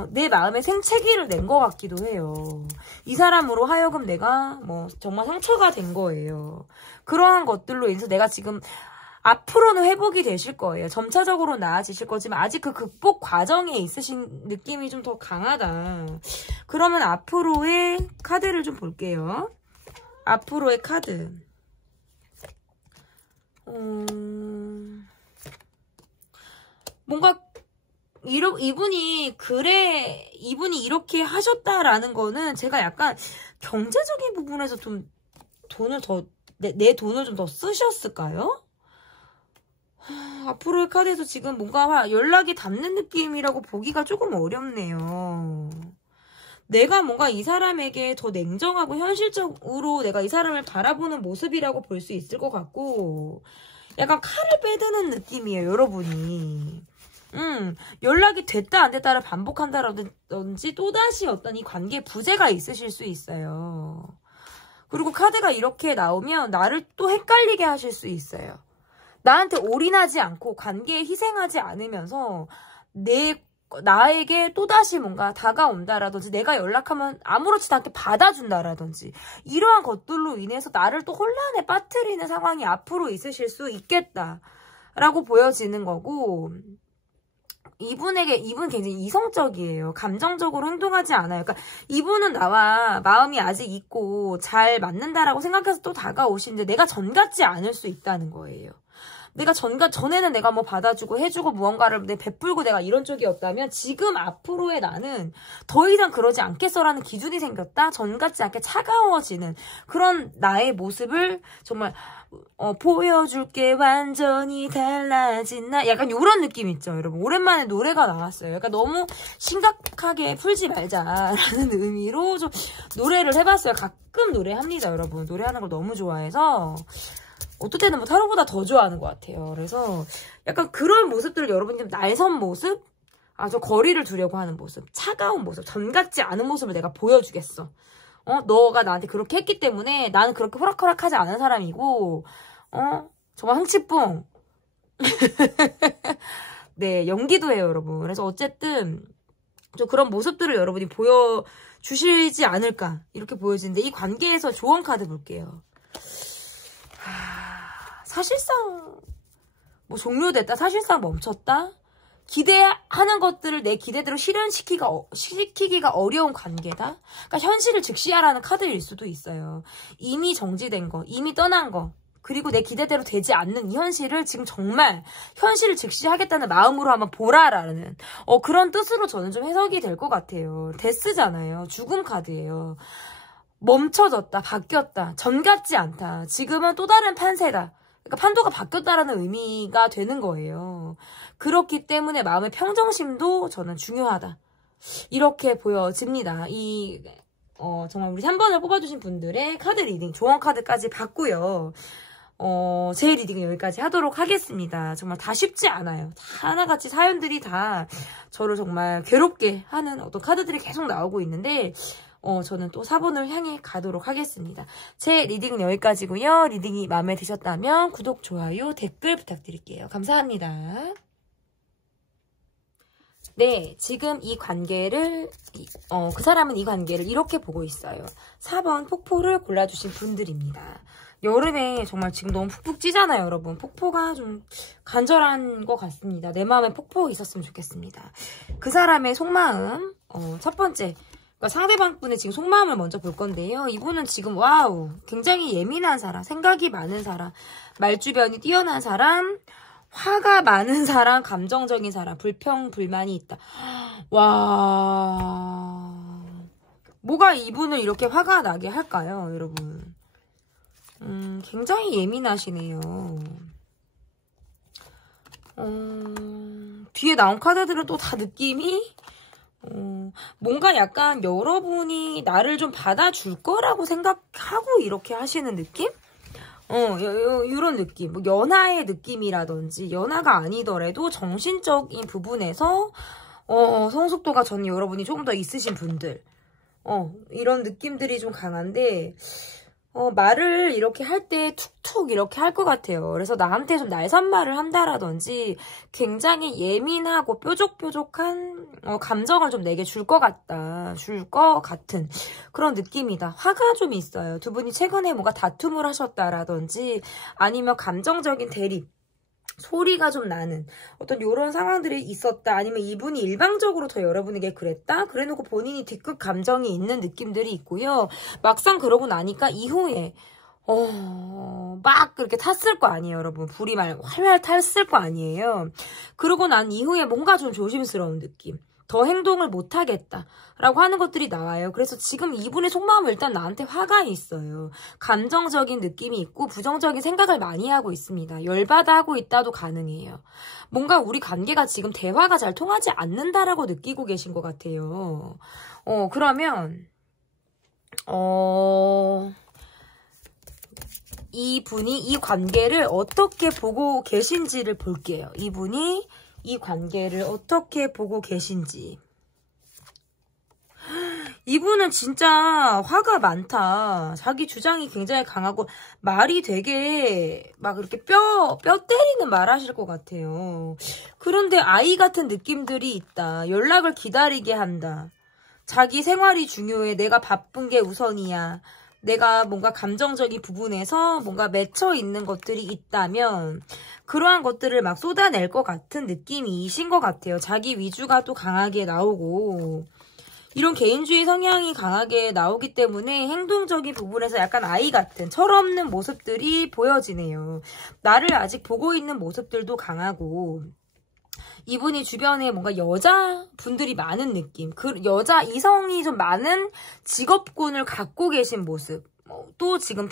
내 마음에 생채기를 낸 것 같기도 해요. 이 사람으로 하여금 내가 정말 상처가 된 거예요. 그러한 것들로 인해서 내가 지금 앞으로는 회복이 되실 거예요. 점차적으로 나아지실 거지만 아직 그 극복 과정에 있으신 느낌이 좀 더 강하다. 그러면 앞으로의 카드를 좀 볼게요. 앞으로의 카드. 뭔가 이분이 이렇게 하셨다라는 거는 제가 약간 경제적인 부분에서 좀 돈을 내 돈을 좀 더 쓰셨을까요? 앞으로의 카드에서 지금 뭔가 연락이 닿는 느낌이라고 보기가 조금 어렵네요. 내가 뭔가 이 사람에게 더 냉정하고 현실적으로 내가 이 사람을 바라보는 모습이라고 볼 수 있을 것 같고, 약간 칼을 빼드는 느낌이에요, 여러분이. 연락이 됐다 안 됐다를 반복한다라든지 또다시 어떤 이 관계에 부재가 있으실 수 있어요. 그리고 카드가 이렇게 나오면 나를 또 헷갈리게 하실 수 있어요. 나한테 올인하지 않고 관계에 희생하지 않으면서 내 나에게 또다시 뭔가 다가온다라든지 내가 연락하면 아무렇지도 않게 받아준다라든지 이러한 것들로 인해서 나를 또 혼란에 빠뜨리는 상황이 앞으로 있으실 수 있겠다라고 보여지는 거고, 이분 굉장히 이성적이에요. 감정적으로 행동하지 않아요. 그러니까 이분은 나와 마음이 아직 있고 잘 맞는다라고 생각해서 또 다가오시는데 내가 전 같지 않을 수 있다는 거예요. 내가 전에는 내가 뭐 받아주고 해주고 무언가를 베풀고 내가 이런 쪽이었다면 지금 앞으로의 나는 더 이상 그러지 않겠어라는 기준이 생겼다. 전 같지 않게 차가워지는 그런 나의 모습을 정말 보여줄게 완전히 달라진 나, 약간 이런 느낌 있죠 여러분. 오랜만에 노래가 나왔어요. 약간 너무 심각하게 풀지 말자라는 의미로 좀 노래를 해봤어요. 가끔 노래합니다 여러분. 노래하는 걸 너무 좋아해서 어떨 때는 뭐 타로보다 더 좋아하는 것 같아요. 그래서 약간 그런 모습들을 여러분이 좀 날선 모습, 저 거리를 두려고 하는 모습, 차가운 모습, 전 같지 않은 모습을 내가 보여주겠어. 너가 나한테 그렇게 했기 때문에 나는 그렇게 호락호락하지 않은 사람이고, 정말 흥치뿡. 네, 연기도 해요, 여러분. 그래서 어쨌든 좀 그런 모습들을 여러분이 보여주시지 않을까 이렇게 보여지는데, 이 관계에서 조언 카드 볼게요. 사실상 뭐 종료됐다, 사실상 멈췄다, 기대하는 것들을 내 기대대로 시키기가 어려운 관계다. 그러니까 현실을 직시하라는 카드일 수도 있어요. 이미 정지된 거, 이미 떠난 거, 그리고 내 기대대로 되지 않는 이 현실을 지금 정말 현실을 직시하겠다는 마음으로 한번 보라라는 그런 뜻으로 저는 좀 해석이 될 것 같아요. 데스잖아요. 죽음 카드예요. 멈춰졌다, 바뀌었다, 전 같지 않다, 지금은 또 다른 판세다. 그러니까 판도가 바뀌었다라는 의미가 되는 거예요. 그렇기 때문에 마음의 평정심도 저는 중요하다. 이렇게 보여집니다. 정말 우리 3번을 뽑아주신 분들의 카드 리딩, 조언 카드까지 봤고요. 제 리딩은 여기까지 하도록 하겠습니다. 정말 다 쉽지 않아요. 다 하나같이 사연들이 다 저를 정말 괴롭게 하는 어떤 카드들이 계속 나오고 있는데, 저는 또 4번을 향해 가도록 하겠습니다. 제 리딩은 여기까지고요. 리딩이 마음에 드셨다면 구독, 좋아요, 댓글 부탁드릴게요. 감사합니다. 네, 지금 이 관계를, 그 사람은 이 관계를 이렇게 보고 있어요. 4번 폭포를 골라주신 분들입니다. 여름에 정말 지금 너무 푹푹 찌잖아요, 여러분. 폭포가 좀 간절한 것 같습니다. 내 마음에 폭포 있었으면 좋겠습니다. 그 사람의 속마음, 첫 번째. 그러니까 상대방 분의 지금 속마음을 먼저 볼 건데요. 이분은 지금 와우, 굉장히 예민한 사람, 생각이 많은 사람, 말주변이 뛰어난 사람, 화가 많은 사람, 감정적인 사람, 불평불만이 있다. 와, 뭐가 이분을 이렇게 화가 나게 할까요, 여러분? 굉장히 예민하시네요. 뒤에 나온 카드들은 또 다 느낌이 뭔가 약간 여러분이 나를 좀 받아줄 거라고 생각하고 이렇게 하시는 느낌? 이런 느낌. 뭐 연하의 느낌이라든지, 연하가 아니더라도 정신적인 부분에서 성숙도가 저는 여러분이 조금 더 있으신 분들, 이런 느낌들이 좀 강한데, 말을 이렇게 할 때 툭툭 이렇게 할 것 같아요. 그래서 나한테 좀 날선말을 한다라든지 굉장히 예민하고 뾰족뾰족한 감정을 좀 내게 줄 것 같은 그런 느낌이다. 화가 좀 있어요. 두 분이 최근에 뭔가 다툼을 하셨다라든지 아니면 감정적인 대립, 소리가 좀 나는 어떤 이런 상황들이 있었다. 아니면 이분이 일방적으로 더 여러분에게 그랬다. 그래놓고 본인이 뒤끝 감정이 있는 느낌들이 있고요. 막상 그러고 나니까 이후에 막 그렇게 탔을 거 아니에요, 여러분. 불이 활활 탔을 거 아니에요. 그러고 난 이후에 뭔가 좀 조심스러운 느낌. 더 행동을 못하겠다라고 하는 것들이 나와요. 그래서 지금 이분의 속마음은 일단 나한테 화가 있어요. 감정적인 느낌이 있고 부정적인 생각을 많이 하고 있습니다. 열받아 하고 있다도 가능해요. 뭔가 우리 관계가 지금 대화가 잘 통하지 않는다라고 느끼고 계신 것 같아요. 그러면 이분이 이 관계를 어떻게 보고 계신지를 볼게요. 이분이 이 관계를 어떻게 보고 계신지. 이분은 진짜 화가 많다. 자기 주장이 굉장히 강하고 말이 되게 막 이렇게 뼈 때리는 말 하실 것 같아요. 그런데 아이 같은 느낌들이 있다. 연락을 기다리게 한다. 자기 생활이 중요해. 내가 바쁜 게 우선이야. 내가 뭔가 감정적인 부분에서 뭔가 맺혀 있는 것들이 있다면 그러한 것들을 막 쏟아낼 것 같은 느낌이신 것 같아요. 자기 위주가 또 강하게 나오고 이런 개인주의 성향이 강하게 나오기 때문에 행동적인 부분에서 약간 아이 같은 철없는 모습들이 보여지네요. 나를 아직 보고 있는 모습들도 강하고 이분이 주변에 뭔가 여자분들이 많은 느낌, 그 여자 이성이 좀 많은 직업군을 갖고 계신 모습. 또 지금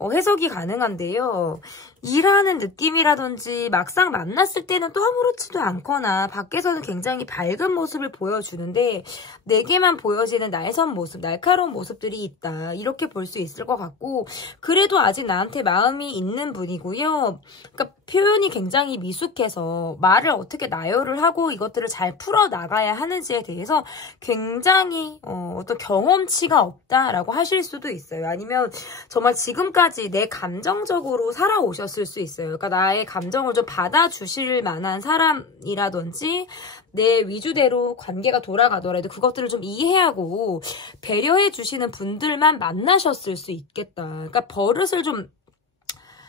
해석이 가능한데요. 일하는 느낌이라든지 막상 만났을 때는 또 아무렇지도 않거나 밖에서는 굉장히 밝은 모습을 보여주는데 내게만 보여지는 날선 모습, 날카로운 모습들이 있다. 이렇게 볼 수 있을 것 같고 그래도 아직 나한테 마음이 있는 분이고요. 그러니까 표현이 굉장히 미숙해서 말을 어떻게 나열을 하고 이것들을 잘 풀어나가야 하는지에 대해서 굉장히 어떤 경험치가 없다라고 하실 수도 있어요. 아니면 정말 지금까지 내 감정적으로 살아오셨을 수 있어요. 그러니까 나의 감정을 좀 받아주실 만한 사람이라든지 내 위주대로 관계가 돌아가더라도 그것들을 좀 이해하고 배려해 주시는 분들만 만나셨을 수 있겠다. 그러니까 버릇을 좀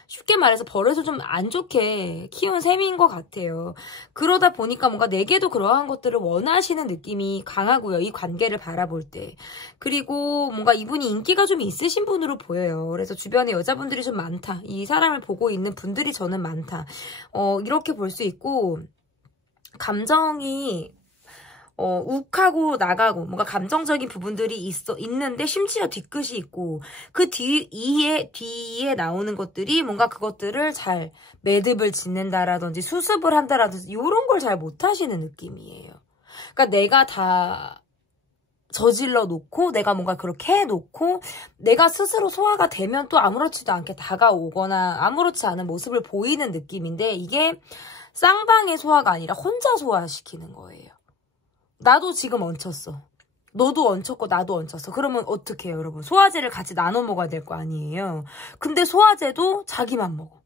쉽게 말해서 버릇을 좀 안 좋게 키운 셈인 것 같아요. 그러다 보니까 뭔가 내게도 그러한 것들을 원하시는 느낌이 강하고요. 이 관계를 바라볼 때. 그리고 뭔가 이분이 인기가 좀 있으신 분으로 보여요. 그래서 주변에 여자분들이 좀 많다. 이 사람을 보고 있는 분들이 저는 많다. 이렇게 볼 수 있고 감정이 욱하고 나가고 뭔가 감정적인 부분들이 있는데 심지어 뒤끝이 있고 그 뒤에 나오는 것들이 뭔가 그것들을 잘 매듭을 짓는다라든지 수습을 한다라든지 이런 걸 잘 못하시는 느낌이에요. 그러니까 내가 다 저질러 놓고 내가 뭔가 그렇게 해놓고 내가 스스로 소화가 되면 또 아무렇지도 않게 다가오거나 아무렇지 않은 모습을 보이는 느낌인데 이게 쌍방의 소화가 아니라 혼자 소화시키는 거예요. 나도 지금 얹혔어. 너도 얹혔고 나도 얹혔어. 그러면 어떻게 해요, 여러분? 소화제를 같이 나눠 먹어야 될 거 아니에요. 근데 소화제도 자기만 먹어.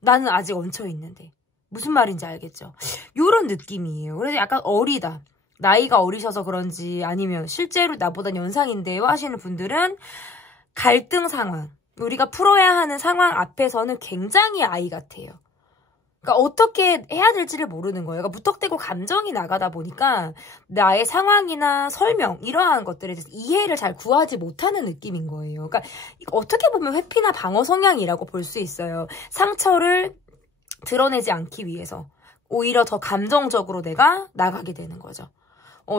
나는 아직 얹혀 있는데. 무슨 말인지 알겠죠? 요런 느낌이에요. 그래서 약간 어리다. 나이가 어리셔서 그런지 아니면 실제로 나보다 연상인데요 하시는 분들은 갈등 상황, 우리가 풀어야 하는 상황 앞에서는 굉장히 아이 같아요. 그러니까 어떻게 해야 될지를 모르는 거예요. 그러니까 무턱대고 감정이 나가다 보니까 나의 상황이나 설명 이러한 것들에 대해서 이해를 잘 구하지 못하는 느낌인 거예요. 그러니까 어떻게 보면 회피나 방어 성향이라고 볼 수 있어요. 상처를 드러내지 않기 위해서 오히려 더 감정적으로 내가 나가게 되는 거죠.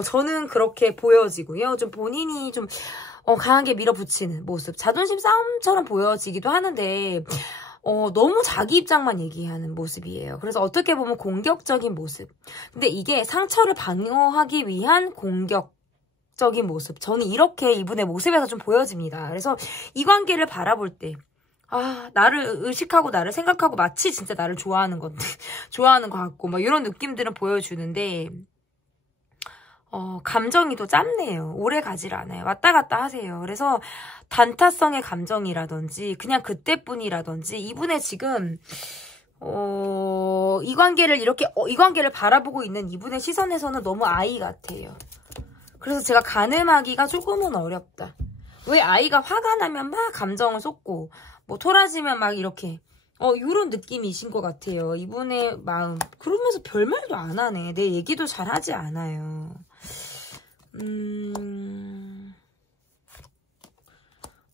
저는 그렇게 보여지고요. 좀 본인이 좀 강하게 밀어붙이는 모습, 자존심 싸움처럼 보여지기도 하는데 너무 자기 입장만 얘기하는 모습이에요. 그래서 어떻게 보면 공격적인 모습. 근데 이게 상처를 방어하기 위한 공격적인 모습. 저는 이렇게 이분의 모습에서 좀 보여집니다. 그래서 이 관계를 바라볼 때 나를 의식하고 나를 생각하고 마치 진짜 나를 좋아하는 것 같고 막 이런 느낌들은 보여주는데 감정이 또 짧네요. 오래 가질 않아요. 왔다 갔다 하세요. 그래서 단타성의 감정이라든지 그냥 그때뿐이라든지 이분의 지금 이 관계를 바라보고 있는 이분의 시선에서는 너무 아이 같아요. 그래서 제가 가늠하기가 조금은 어렵다. 왜 아이가 화가 나면 막 감정을 쏟고 뭐 토라지면 막 이렇게 이런 느낌이신 것 같아요. 이분의 마음. 그러면서 별말도 안 하네. 내 얘기도 잘 하지 않아요.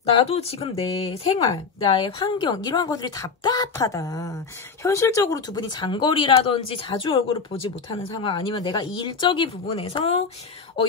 나도 지금 내 생활, 나의 환경 이러한 것들이 답답하다. 현실적으로 두 분이 장거리라든지 자주 얼굴을 보지 못하는 상황 아니면 내가 일적인 부분에서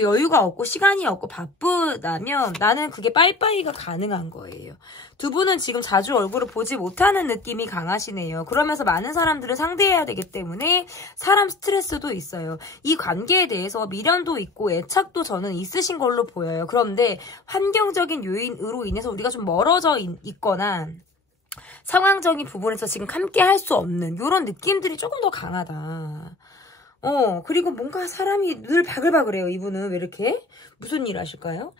여유가 없고 시간이 없고 바쁘다면 나는 그게 빠이빠이가 가능한 거예요. 두 분은 지금 자주 얼굴을 보지 못하는 느낌이 강하시네요. 그러면서 많은 사람들을 상대해야 되기 때문에 사람 스트레스도 있어요. 이 관계에 대해서 미련도 있고 애착도 저는 있으신 걸로 보여요. 그런데 환경적인 요인으로 인해서 우리가 좀 멀어져 있거나 상황적인 부분에서 지금 함께 할 수 없는 이런 느낌들이 조금 더 강하다. 그리고 뭔가 사람이 늘 바글바글해요. 이분은 왜 이렇게? 무슨 일 하실까요?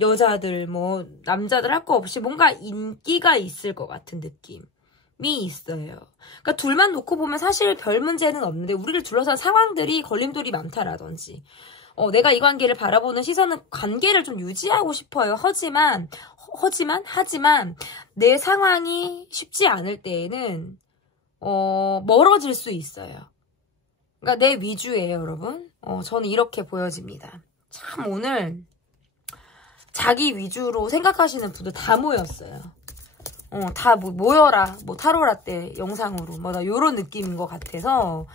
여자들, 뭐, 남자들 할 거 없이 뭔가 인기가 있을 것 같은 느낌이 있어요. 그러니까 둘만 놓고 보면 사실 별 문제는 없는데, 우리를 둘러싼 상황들이 걸림돌이 많다라든지, 내가 이 관계를 바라보는 시선은 관계를 좀 유지하고 싶어요. 하지만, 내 상황이 쉽지 않을 때에는, 멀어질 수 있어요. 그러니까 내 위주예요, 여러분. 저는 이렇게 보여집니다. 참 오늘 자기 위주로 생각하시는 분들 다 모였어요. 다 모여라. 뭐 타로라떼 영상으로 뭐 나 요런 느낌인 것 같아서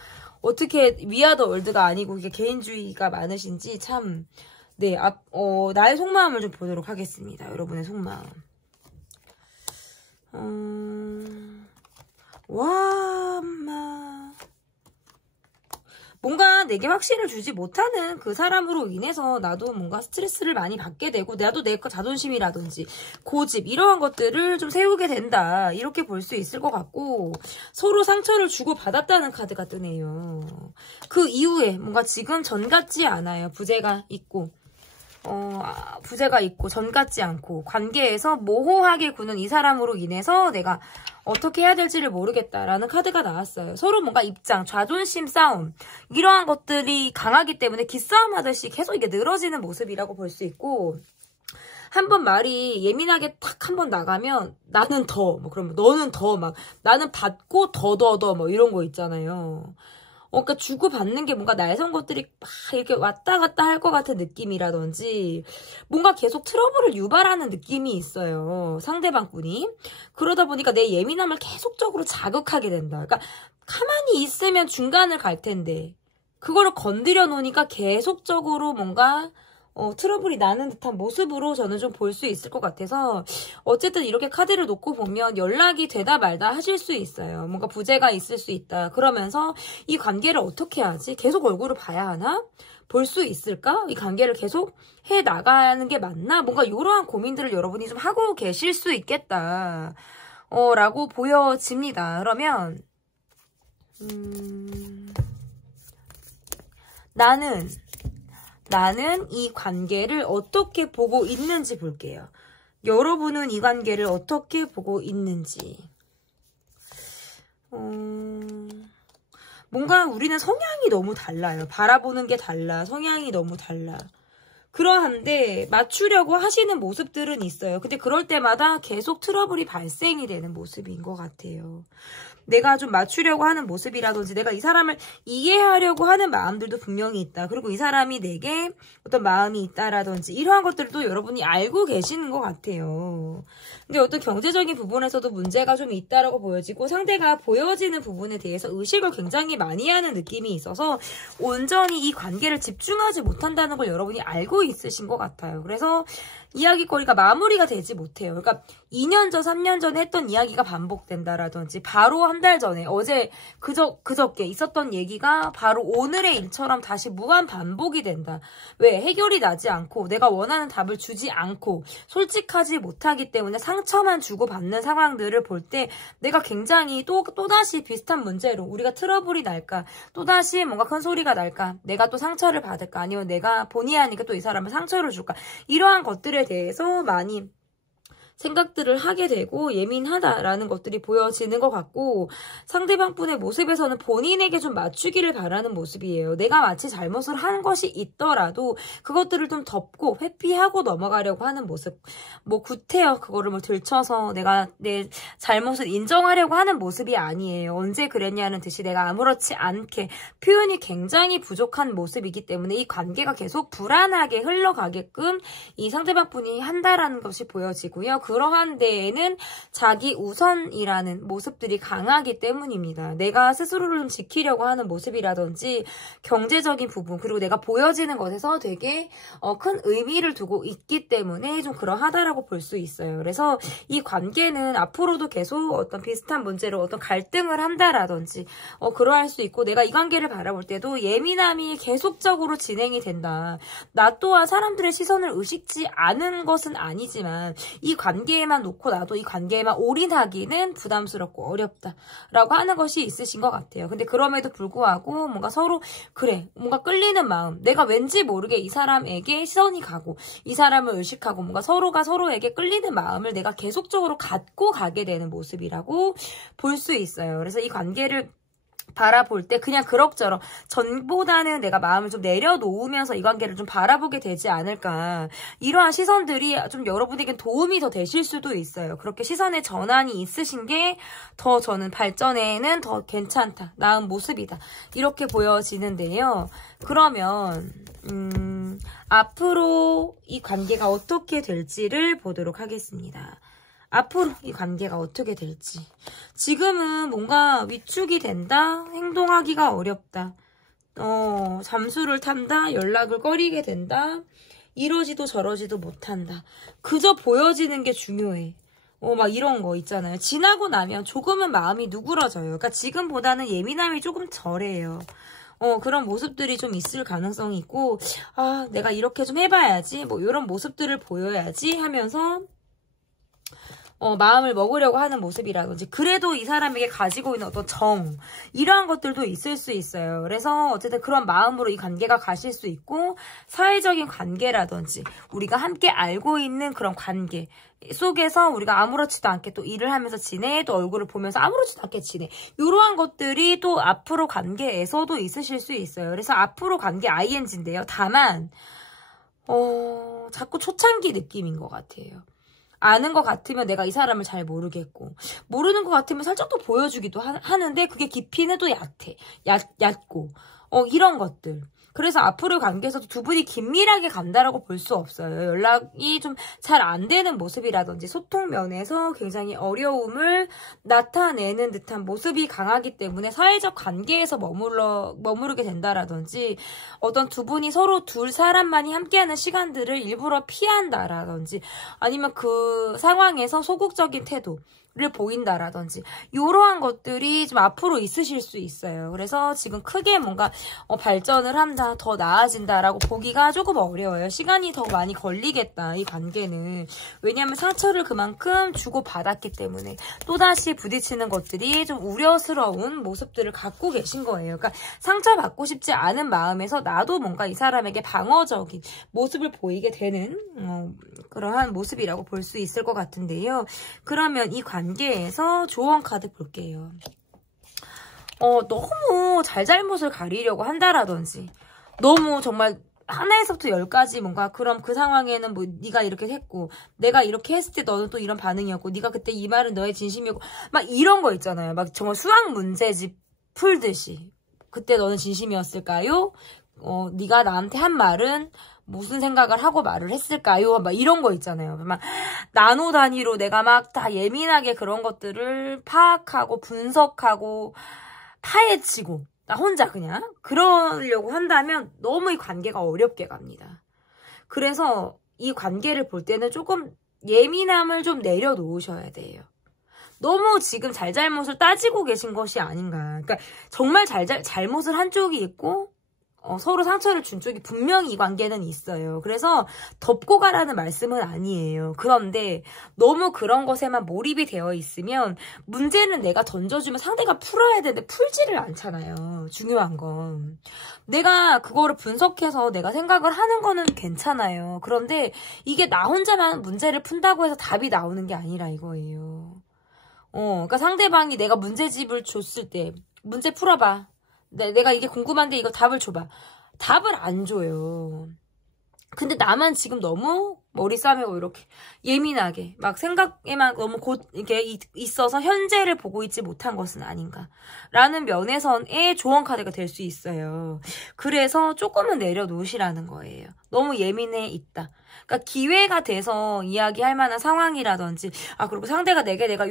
어떻게 위아더 월드가 아니고 이게 개인주의가 많으신지 참 네, 나의 속마음을 좀 보도록 하겠습니다. 여러분의 속마음. 뭔가 내게 확신을 주지 못하는 그 사람으로 인해서 나도 뭔가 스트레스를 많이 받게 되고 나도 내 자존심이라든지 고집 이러한 것들을 좀 세우게 된다. 이렇게 볼 수 있을 것 같고 서로 상처를 주고받았다는 카드가 뜨네요. 그 이후에 뭔가 지금 전 같지 않아요. 부재가 있고 전 같지 않고 관계에서 모호하게 구는 이 사람으로 인해서 내가 어떻게 해야 될지를 모르겠다라는 카드가 나왔어요. 서로 뭔가 입장, 자존심 싸움 이러한 것들이 강하기 때문에 기싸움 하듯이 계속 이게 늘어지는 모습이라고 볼 수 있고 한번 말이 예민하게 탁 한번 나가면 나는 더, 뭐 그러면 너는 더 막 나는 받고 더 뭐 이런 거 있잖아요. 그러니까 주고받는 게 뭔가 날선 것들이 막 이렇게 왔다 갔다 할 것 같은 느낌이라든지 뭔가 계속 트러블을 유발하는 느낌이 있어요. 상대방분이. 그러다 보니까 내 예민함을 계속적으로 자극하게 된다. 그러니까 가만히 있으면 중간을 갈 텐데 그거를 건드려 놓으니까 계속적으로 뭔가 트러블이 나는 듯한 모습으로 저는 좀 볼 수 있을 것 같아서 어쨌든 이렇게 카드를 놓고 보면 연락이 되다 말다 하실 수 있어요. 뭔가 부재가 있을 수 있다. 그러면서 이 관계를 어떻게 하지? 계속 얼굴을 봐야 하나? 볼 수 있을까? 이 관계를 계속 해 나가는 게 맞나? 뭔가 이러한 고민들을 여러분이 좀 하고 계실 수 있겠다. 라고 보여집니다. 그러면 나는 이 관계를 어떻게 보고 있는지 볼게요. 여러분은 이 관계를 어떻게 보고 있는지. 뭔가 우리는 성향이 너무 달라요. 바라보는 게 달라. 성향이 너무 달라. 그러한데 맞추려고 하시는 모습들은 있어요. 근데 그럴 때마다 계속 트러블이 발생이 되는 모습인 것 같아요. 내가 좀 맞추려고 하는 모습이라든지 내가 이 사람을 이해하려고 하는 마음들도 분명히 있다. 그리고 이 사람이 내게 어떤 마음이 있다라든지 이러한 것들도 여러분이 알고 계시는 것 같아요. 근데 어떤 경제적인 부분에서도 문제가 좀 있다라고 보여지고 상대가 보여지는 부분에 대해서 의식을 굉장히 많이 하는 느낌이 있어서 온전히 이 관계를 집중하지 못한다는 걸 여러분이 알고 있으신 것 같아요. 그래서 이야기거리가 마무리가 되지 못해요. 그러니까 2년 전, 3년 전에 했던 이야기가 반복된다라든지 바로 한 달 전에 어제 그저께 있었던 얘기가 바로 오늘의 일처럼 다시 무한 반복이 된다. 왜? 해결이 나지 않고 내가 원하는 답을 주지 않고 솔직하지 못하기 때문에 상처만 주고받는 상황들을 볼 때 내가 굉장히 또다시 비슷한 문제로 우리가 트러블이 날까? 또다시 뭔가 큰 소리가 날까? 내가 또 상처를 받을까? 아니면 내가 본의 아니게 또 이 사람을 상처를 줄까? 이러한 것들에 대해서 많이 생각들을 하게 되고 예민하다라는 것들이 보여지는 것 같고 상대방 분의 모습에서는 본인에게 좀 맞추기를 바라는 모습이에요. 내가 마치 잘못을 한 것이 있더라도 그것들을 좀 덮고 회피하고 넘어가려고 하는 모습. 뭐 구태여 그거를 뭐 들춰서 내가 내 잘못을 인정하려고 하는 모습이 아니에요. 언제 그랬냐는 듯이 내가 아무렇지 않게 표현이 굉장히 부족한 모습이기 때문에 이 관계가 계속 불안하게 흘러가게끔 이 상대방 분이 한다라는 것이 보여지고요. 그러한 데에는 자기 우선이라는 모습들이 강하기 때문입니다. 내가 스스로를 좀 지키려고 하는 모습이라든지 경제적인 부분 그리고 내가 보여지는 것에서 되게 큰 의미를 두고 있기 때문에 좀 그러하다라고 볼 수 있어요. 그래서 이 관계는 앞으로도 계속 어떤 비슷한 문제로 어떤 갈등을 한다라든지 그러할 수 있고 내가 이 관계를 바라볼 때도 예민함이 계속적으로 진행이 된다. 나 또한 사람들의 시선을 의식지 않은 것은 아니지만 이 관계 관계에만 놓고 나도 이 관계에만 올인하기는 부담스럽고 어렵다라고 하는 것이 있으신 것 같아요. 근데 그럼에도 불구하고 뭔가 서로 그래 뭔가 끌리는 마음, 내가 왠지 모르게 이 사람에게 시선이 가고 이 사람을 의식하고 뭔가 서로가 서로에게 끌리는 마음을 내가 계속적으로 갖고 가게 되는 모습이라고 볼 수 있어요. 그래서 이 관계를 바라볼 때 그냥 그럭저럭 전보다는 내가 마음을 좀 내려놓으면서 이 관계를 좀 바라보게 되지 않을까. 이러한 시선들이 좀 여러분에겐 도움이 더 되실 수도 있어요. 그렇게 시선의 전환이 있으신 게 더 저는 발전에는 더 괜찮다, 나은 모습이다, 이렇게 보여지는데요. 그러면 앞으로 이 관계가 어떻게 될지를 보도록 하겠습니다. 앞으로 이 관계가 어떻게 될지. 지금은 뭔가 위축이 된다, 행동하기가 어렵다, 잠수를 탄다, 연락을 꺼리게 된다, 이러지도 저러지도 못한다, 그저 보여지는 게 중요해, 막 이런 거 있잖아요. 지나고 나면 조금은 마음이 누그러져요. 그러니까 지금보다는 예민함이 조금 덜해요. 그런 모습들이 좀 있을 가능성이 있고, 아, 내가 이렇게 좀 해봐야지, 뭐 이런 모습들을 보여야지 하면서 마음을 먹으려고 하는 모습이라든지, 그래도 이 사람에게 가지고 있는 어떤 정, 이러한 것들도 있을 수 있어요. 그래서 어쨌든 그런 마음으로 이 관계가 가실 수 있고, 사회적인 관계라든지 우리가 함께 알고 있는 그런 관계 속에서 우리가 아무렇지도 않게 또 일을 하면서 지내, 또 얼굴을 보면서 아무렇지도 않게 지내, 이러한 것들이 또 앞으로 관계에서도 있으실 수 있어요. 그래서 앞으로 관계 ING인데요. 다만 자꾸 초창기 느낌인 것 같아요. 아는 것 같으면 내가 이 사람을 잘 모르겠고, 모르는 것 같으면 살짝 또 보여주기도 하는데 그게 깊이는 또 얕고 이런 것들. 그래서 앞으로의 관계에서도 두 분이 긴밀하게 간다라고 볼 수 없어요. 연락이 좀 잘 안 되는 모습이라든지 소통 면에서 굉장히 어려움을 나타내는 듯한 모습이 강하기 때문에 사회적 관계에서 머무르게 된다라든지, 어떤 두 분이 서로 둘 사람만이 함께하는 시간들을 일부러 피한다라든지, 아니면 그 상황에서 소극적인 태도 를 보인다라든지, 이러한 것들이 좀 앞으로 있으실 수 있어요. 그래서 지금 크게 뭔가 발전을 한다, 더 나아진다라고 보기가 조금 어려워요. 시간이 더 많이 걸리겠다, 이 관계는. 왜냐하면 상처를 그만큼 주고받았기 때문에 또다시 부딪히는 것들이 좀 우려스러운 모습들을 갖고 계신 거예요. 그러니까 상처받고 싶지 않은 마음에서 나도 뭔가 이 사람에게 방어적인 모습을 보이게 되는 그러한 모습이라고 볼 수 있을 것 같은데요. 그러면 이 관계에서 조언 카드 볼게요. 너무 잘잘못을 가리려고 한다라든지, 너무 정말 하나에서부터 10까지 뭔가, 그럼 그 상황에는 뭐 네가 이렇게 했고, 내가 이렇게 했을 때 너는 또 이런 반응이었고, 네가 그때 이 말은 너의 진심이었고, 막 이런 거 있잖아요. 막 정말 수학 문제집 풀듯이, 그때 너는 진심이었을까요? 네가 나한테 한 말은 무슨 생각을 하고 말을 했을까요? 막 이런 거 있잖아요. 막 나노 단위로 내가 막 다 예민하게 그런 것들을 파악하고 분석하고 파헤치고 나 혼자 그냥 그러려고 한다면 너무 이 관계가 어렵게 갑니다. 그래서 이 관계를 볼 때는 조금 예민함을 좀 내려놓으셔야 돼요. 너무 지금 잘잘못을 따지고 계신 것이 아닌가. 그러니까 정말 잘못을 한 쪽이 있고 서로 상처를 준 쪽이 분명히 이 관계는 있어요. 그래서 덮고 가라는 말씀은 아니에요. 그런데 너무 그런 것에만 몰입이 되어 있으면 문제는 내가 던져주면 상대가 풀어야 되는데 풀지를 않잖아요. 중요한 건. 내가 그거를 분석해서 내가 생각을 하는 거는 괜찮아요. 그런데 이게 나 혼자만 문제를 푼다고 해서 답이 나오는 게 아니라 이거예요. 그러니까 상대방이 내가 문제집을 줬을 때 문제 풀어봐. 내가 이게 궁금한데 이거 답을 줘봐. 답을 안 줘요. 근데 나만 지금 너무 머리 싸매고 이렇게 예민하게 막 생각에만 너무 이렇게 있어서 현재를 보고 있지 못한 것은 아닌가 라는 면에서의 조언 카드가 될 수 있어요. 그래서 조금은 내려놓으시라는 거예요. 너무 예민해 있다. 그러니까 기회가 돼서 이야기할 만한 상황이라든지, 그리고 상대가 내가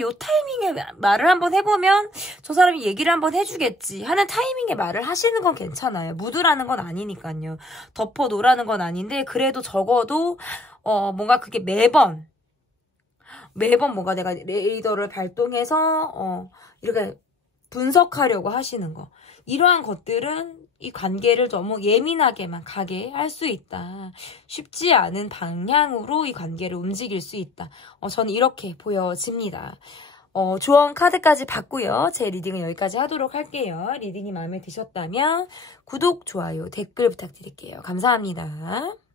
요 타이밍에 말을 한번 해보면 저 사람이 얘기를 한번 해주겠지 하는 타이밍에 말을 하시는 건 괜찮아요. 묻으라는 건 아니니까요. 덮어놓으라는 건 아닌데, 그래도 적어도 뭔가 그게 매번 뭔가 내가 레이더를 발동해서 이렇게 분석하려고 하시는 거, 이러한 것들은 이 관계를 너무 예민하게만 가게 할 수 있다. 쉽지 않은 방향으로 이 관계를 움직일 수 있다. 저는 이렇게 보여집니다. 조언 카드까지 받고요. 제 리딩은 여기까지 하도록 할게요. 리딩이 마음에 드셨다면 구독, 좋아요, 댓글 부탁드릴게요. 감사합니다.